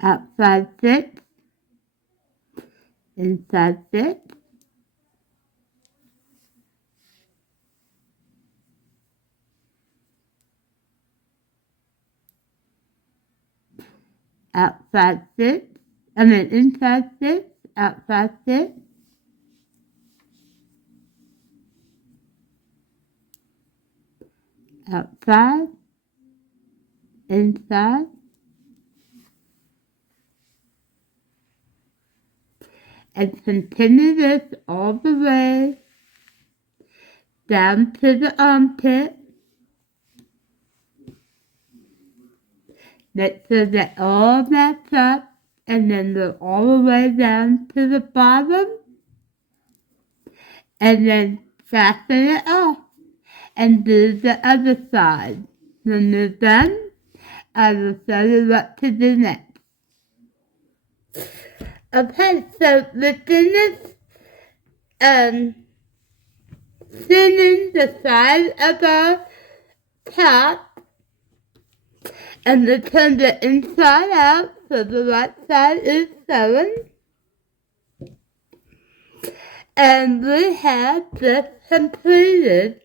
Outside stitch, inside stitch, outside stitch, inside stitch, outside stitch, outside, inside, and continue this all the way down to the armpit. Make sure that all match up and then go all the way down to the bottom and then fasten it off and do the other side. When you're done, I will show you what to do next. Okay, so we finished seaming the side of our top, and we turn the inside out so the right side is sewn. And we have just completed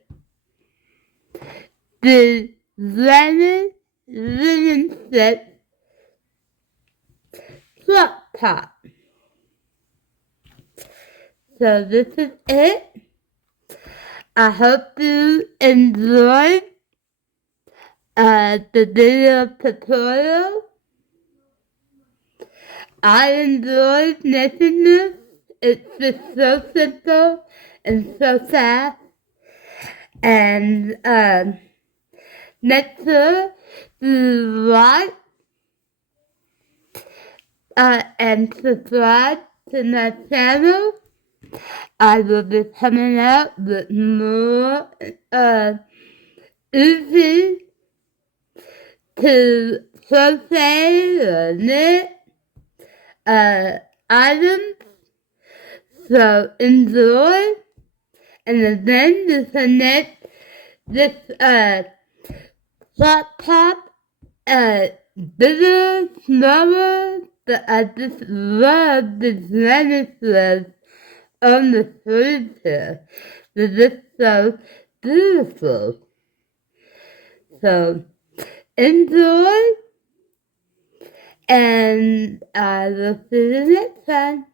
the Grannies Linen Crop Top. So this is it. I hope you enjoyed the video tutorial. I enjoyed making this. It's just so simple and so fast. And make sure to like and subscribe to my channel. I will be coming out with more easy to crochet or knit items. So enjoy, and then you can knit this crop top bigger, smaller, but I just love the granny threads on the sleeves here. They're just so beautiful. So enjoy, and I will see you next time.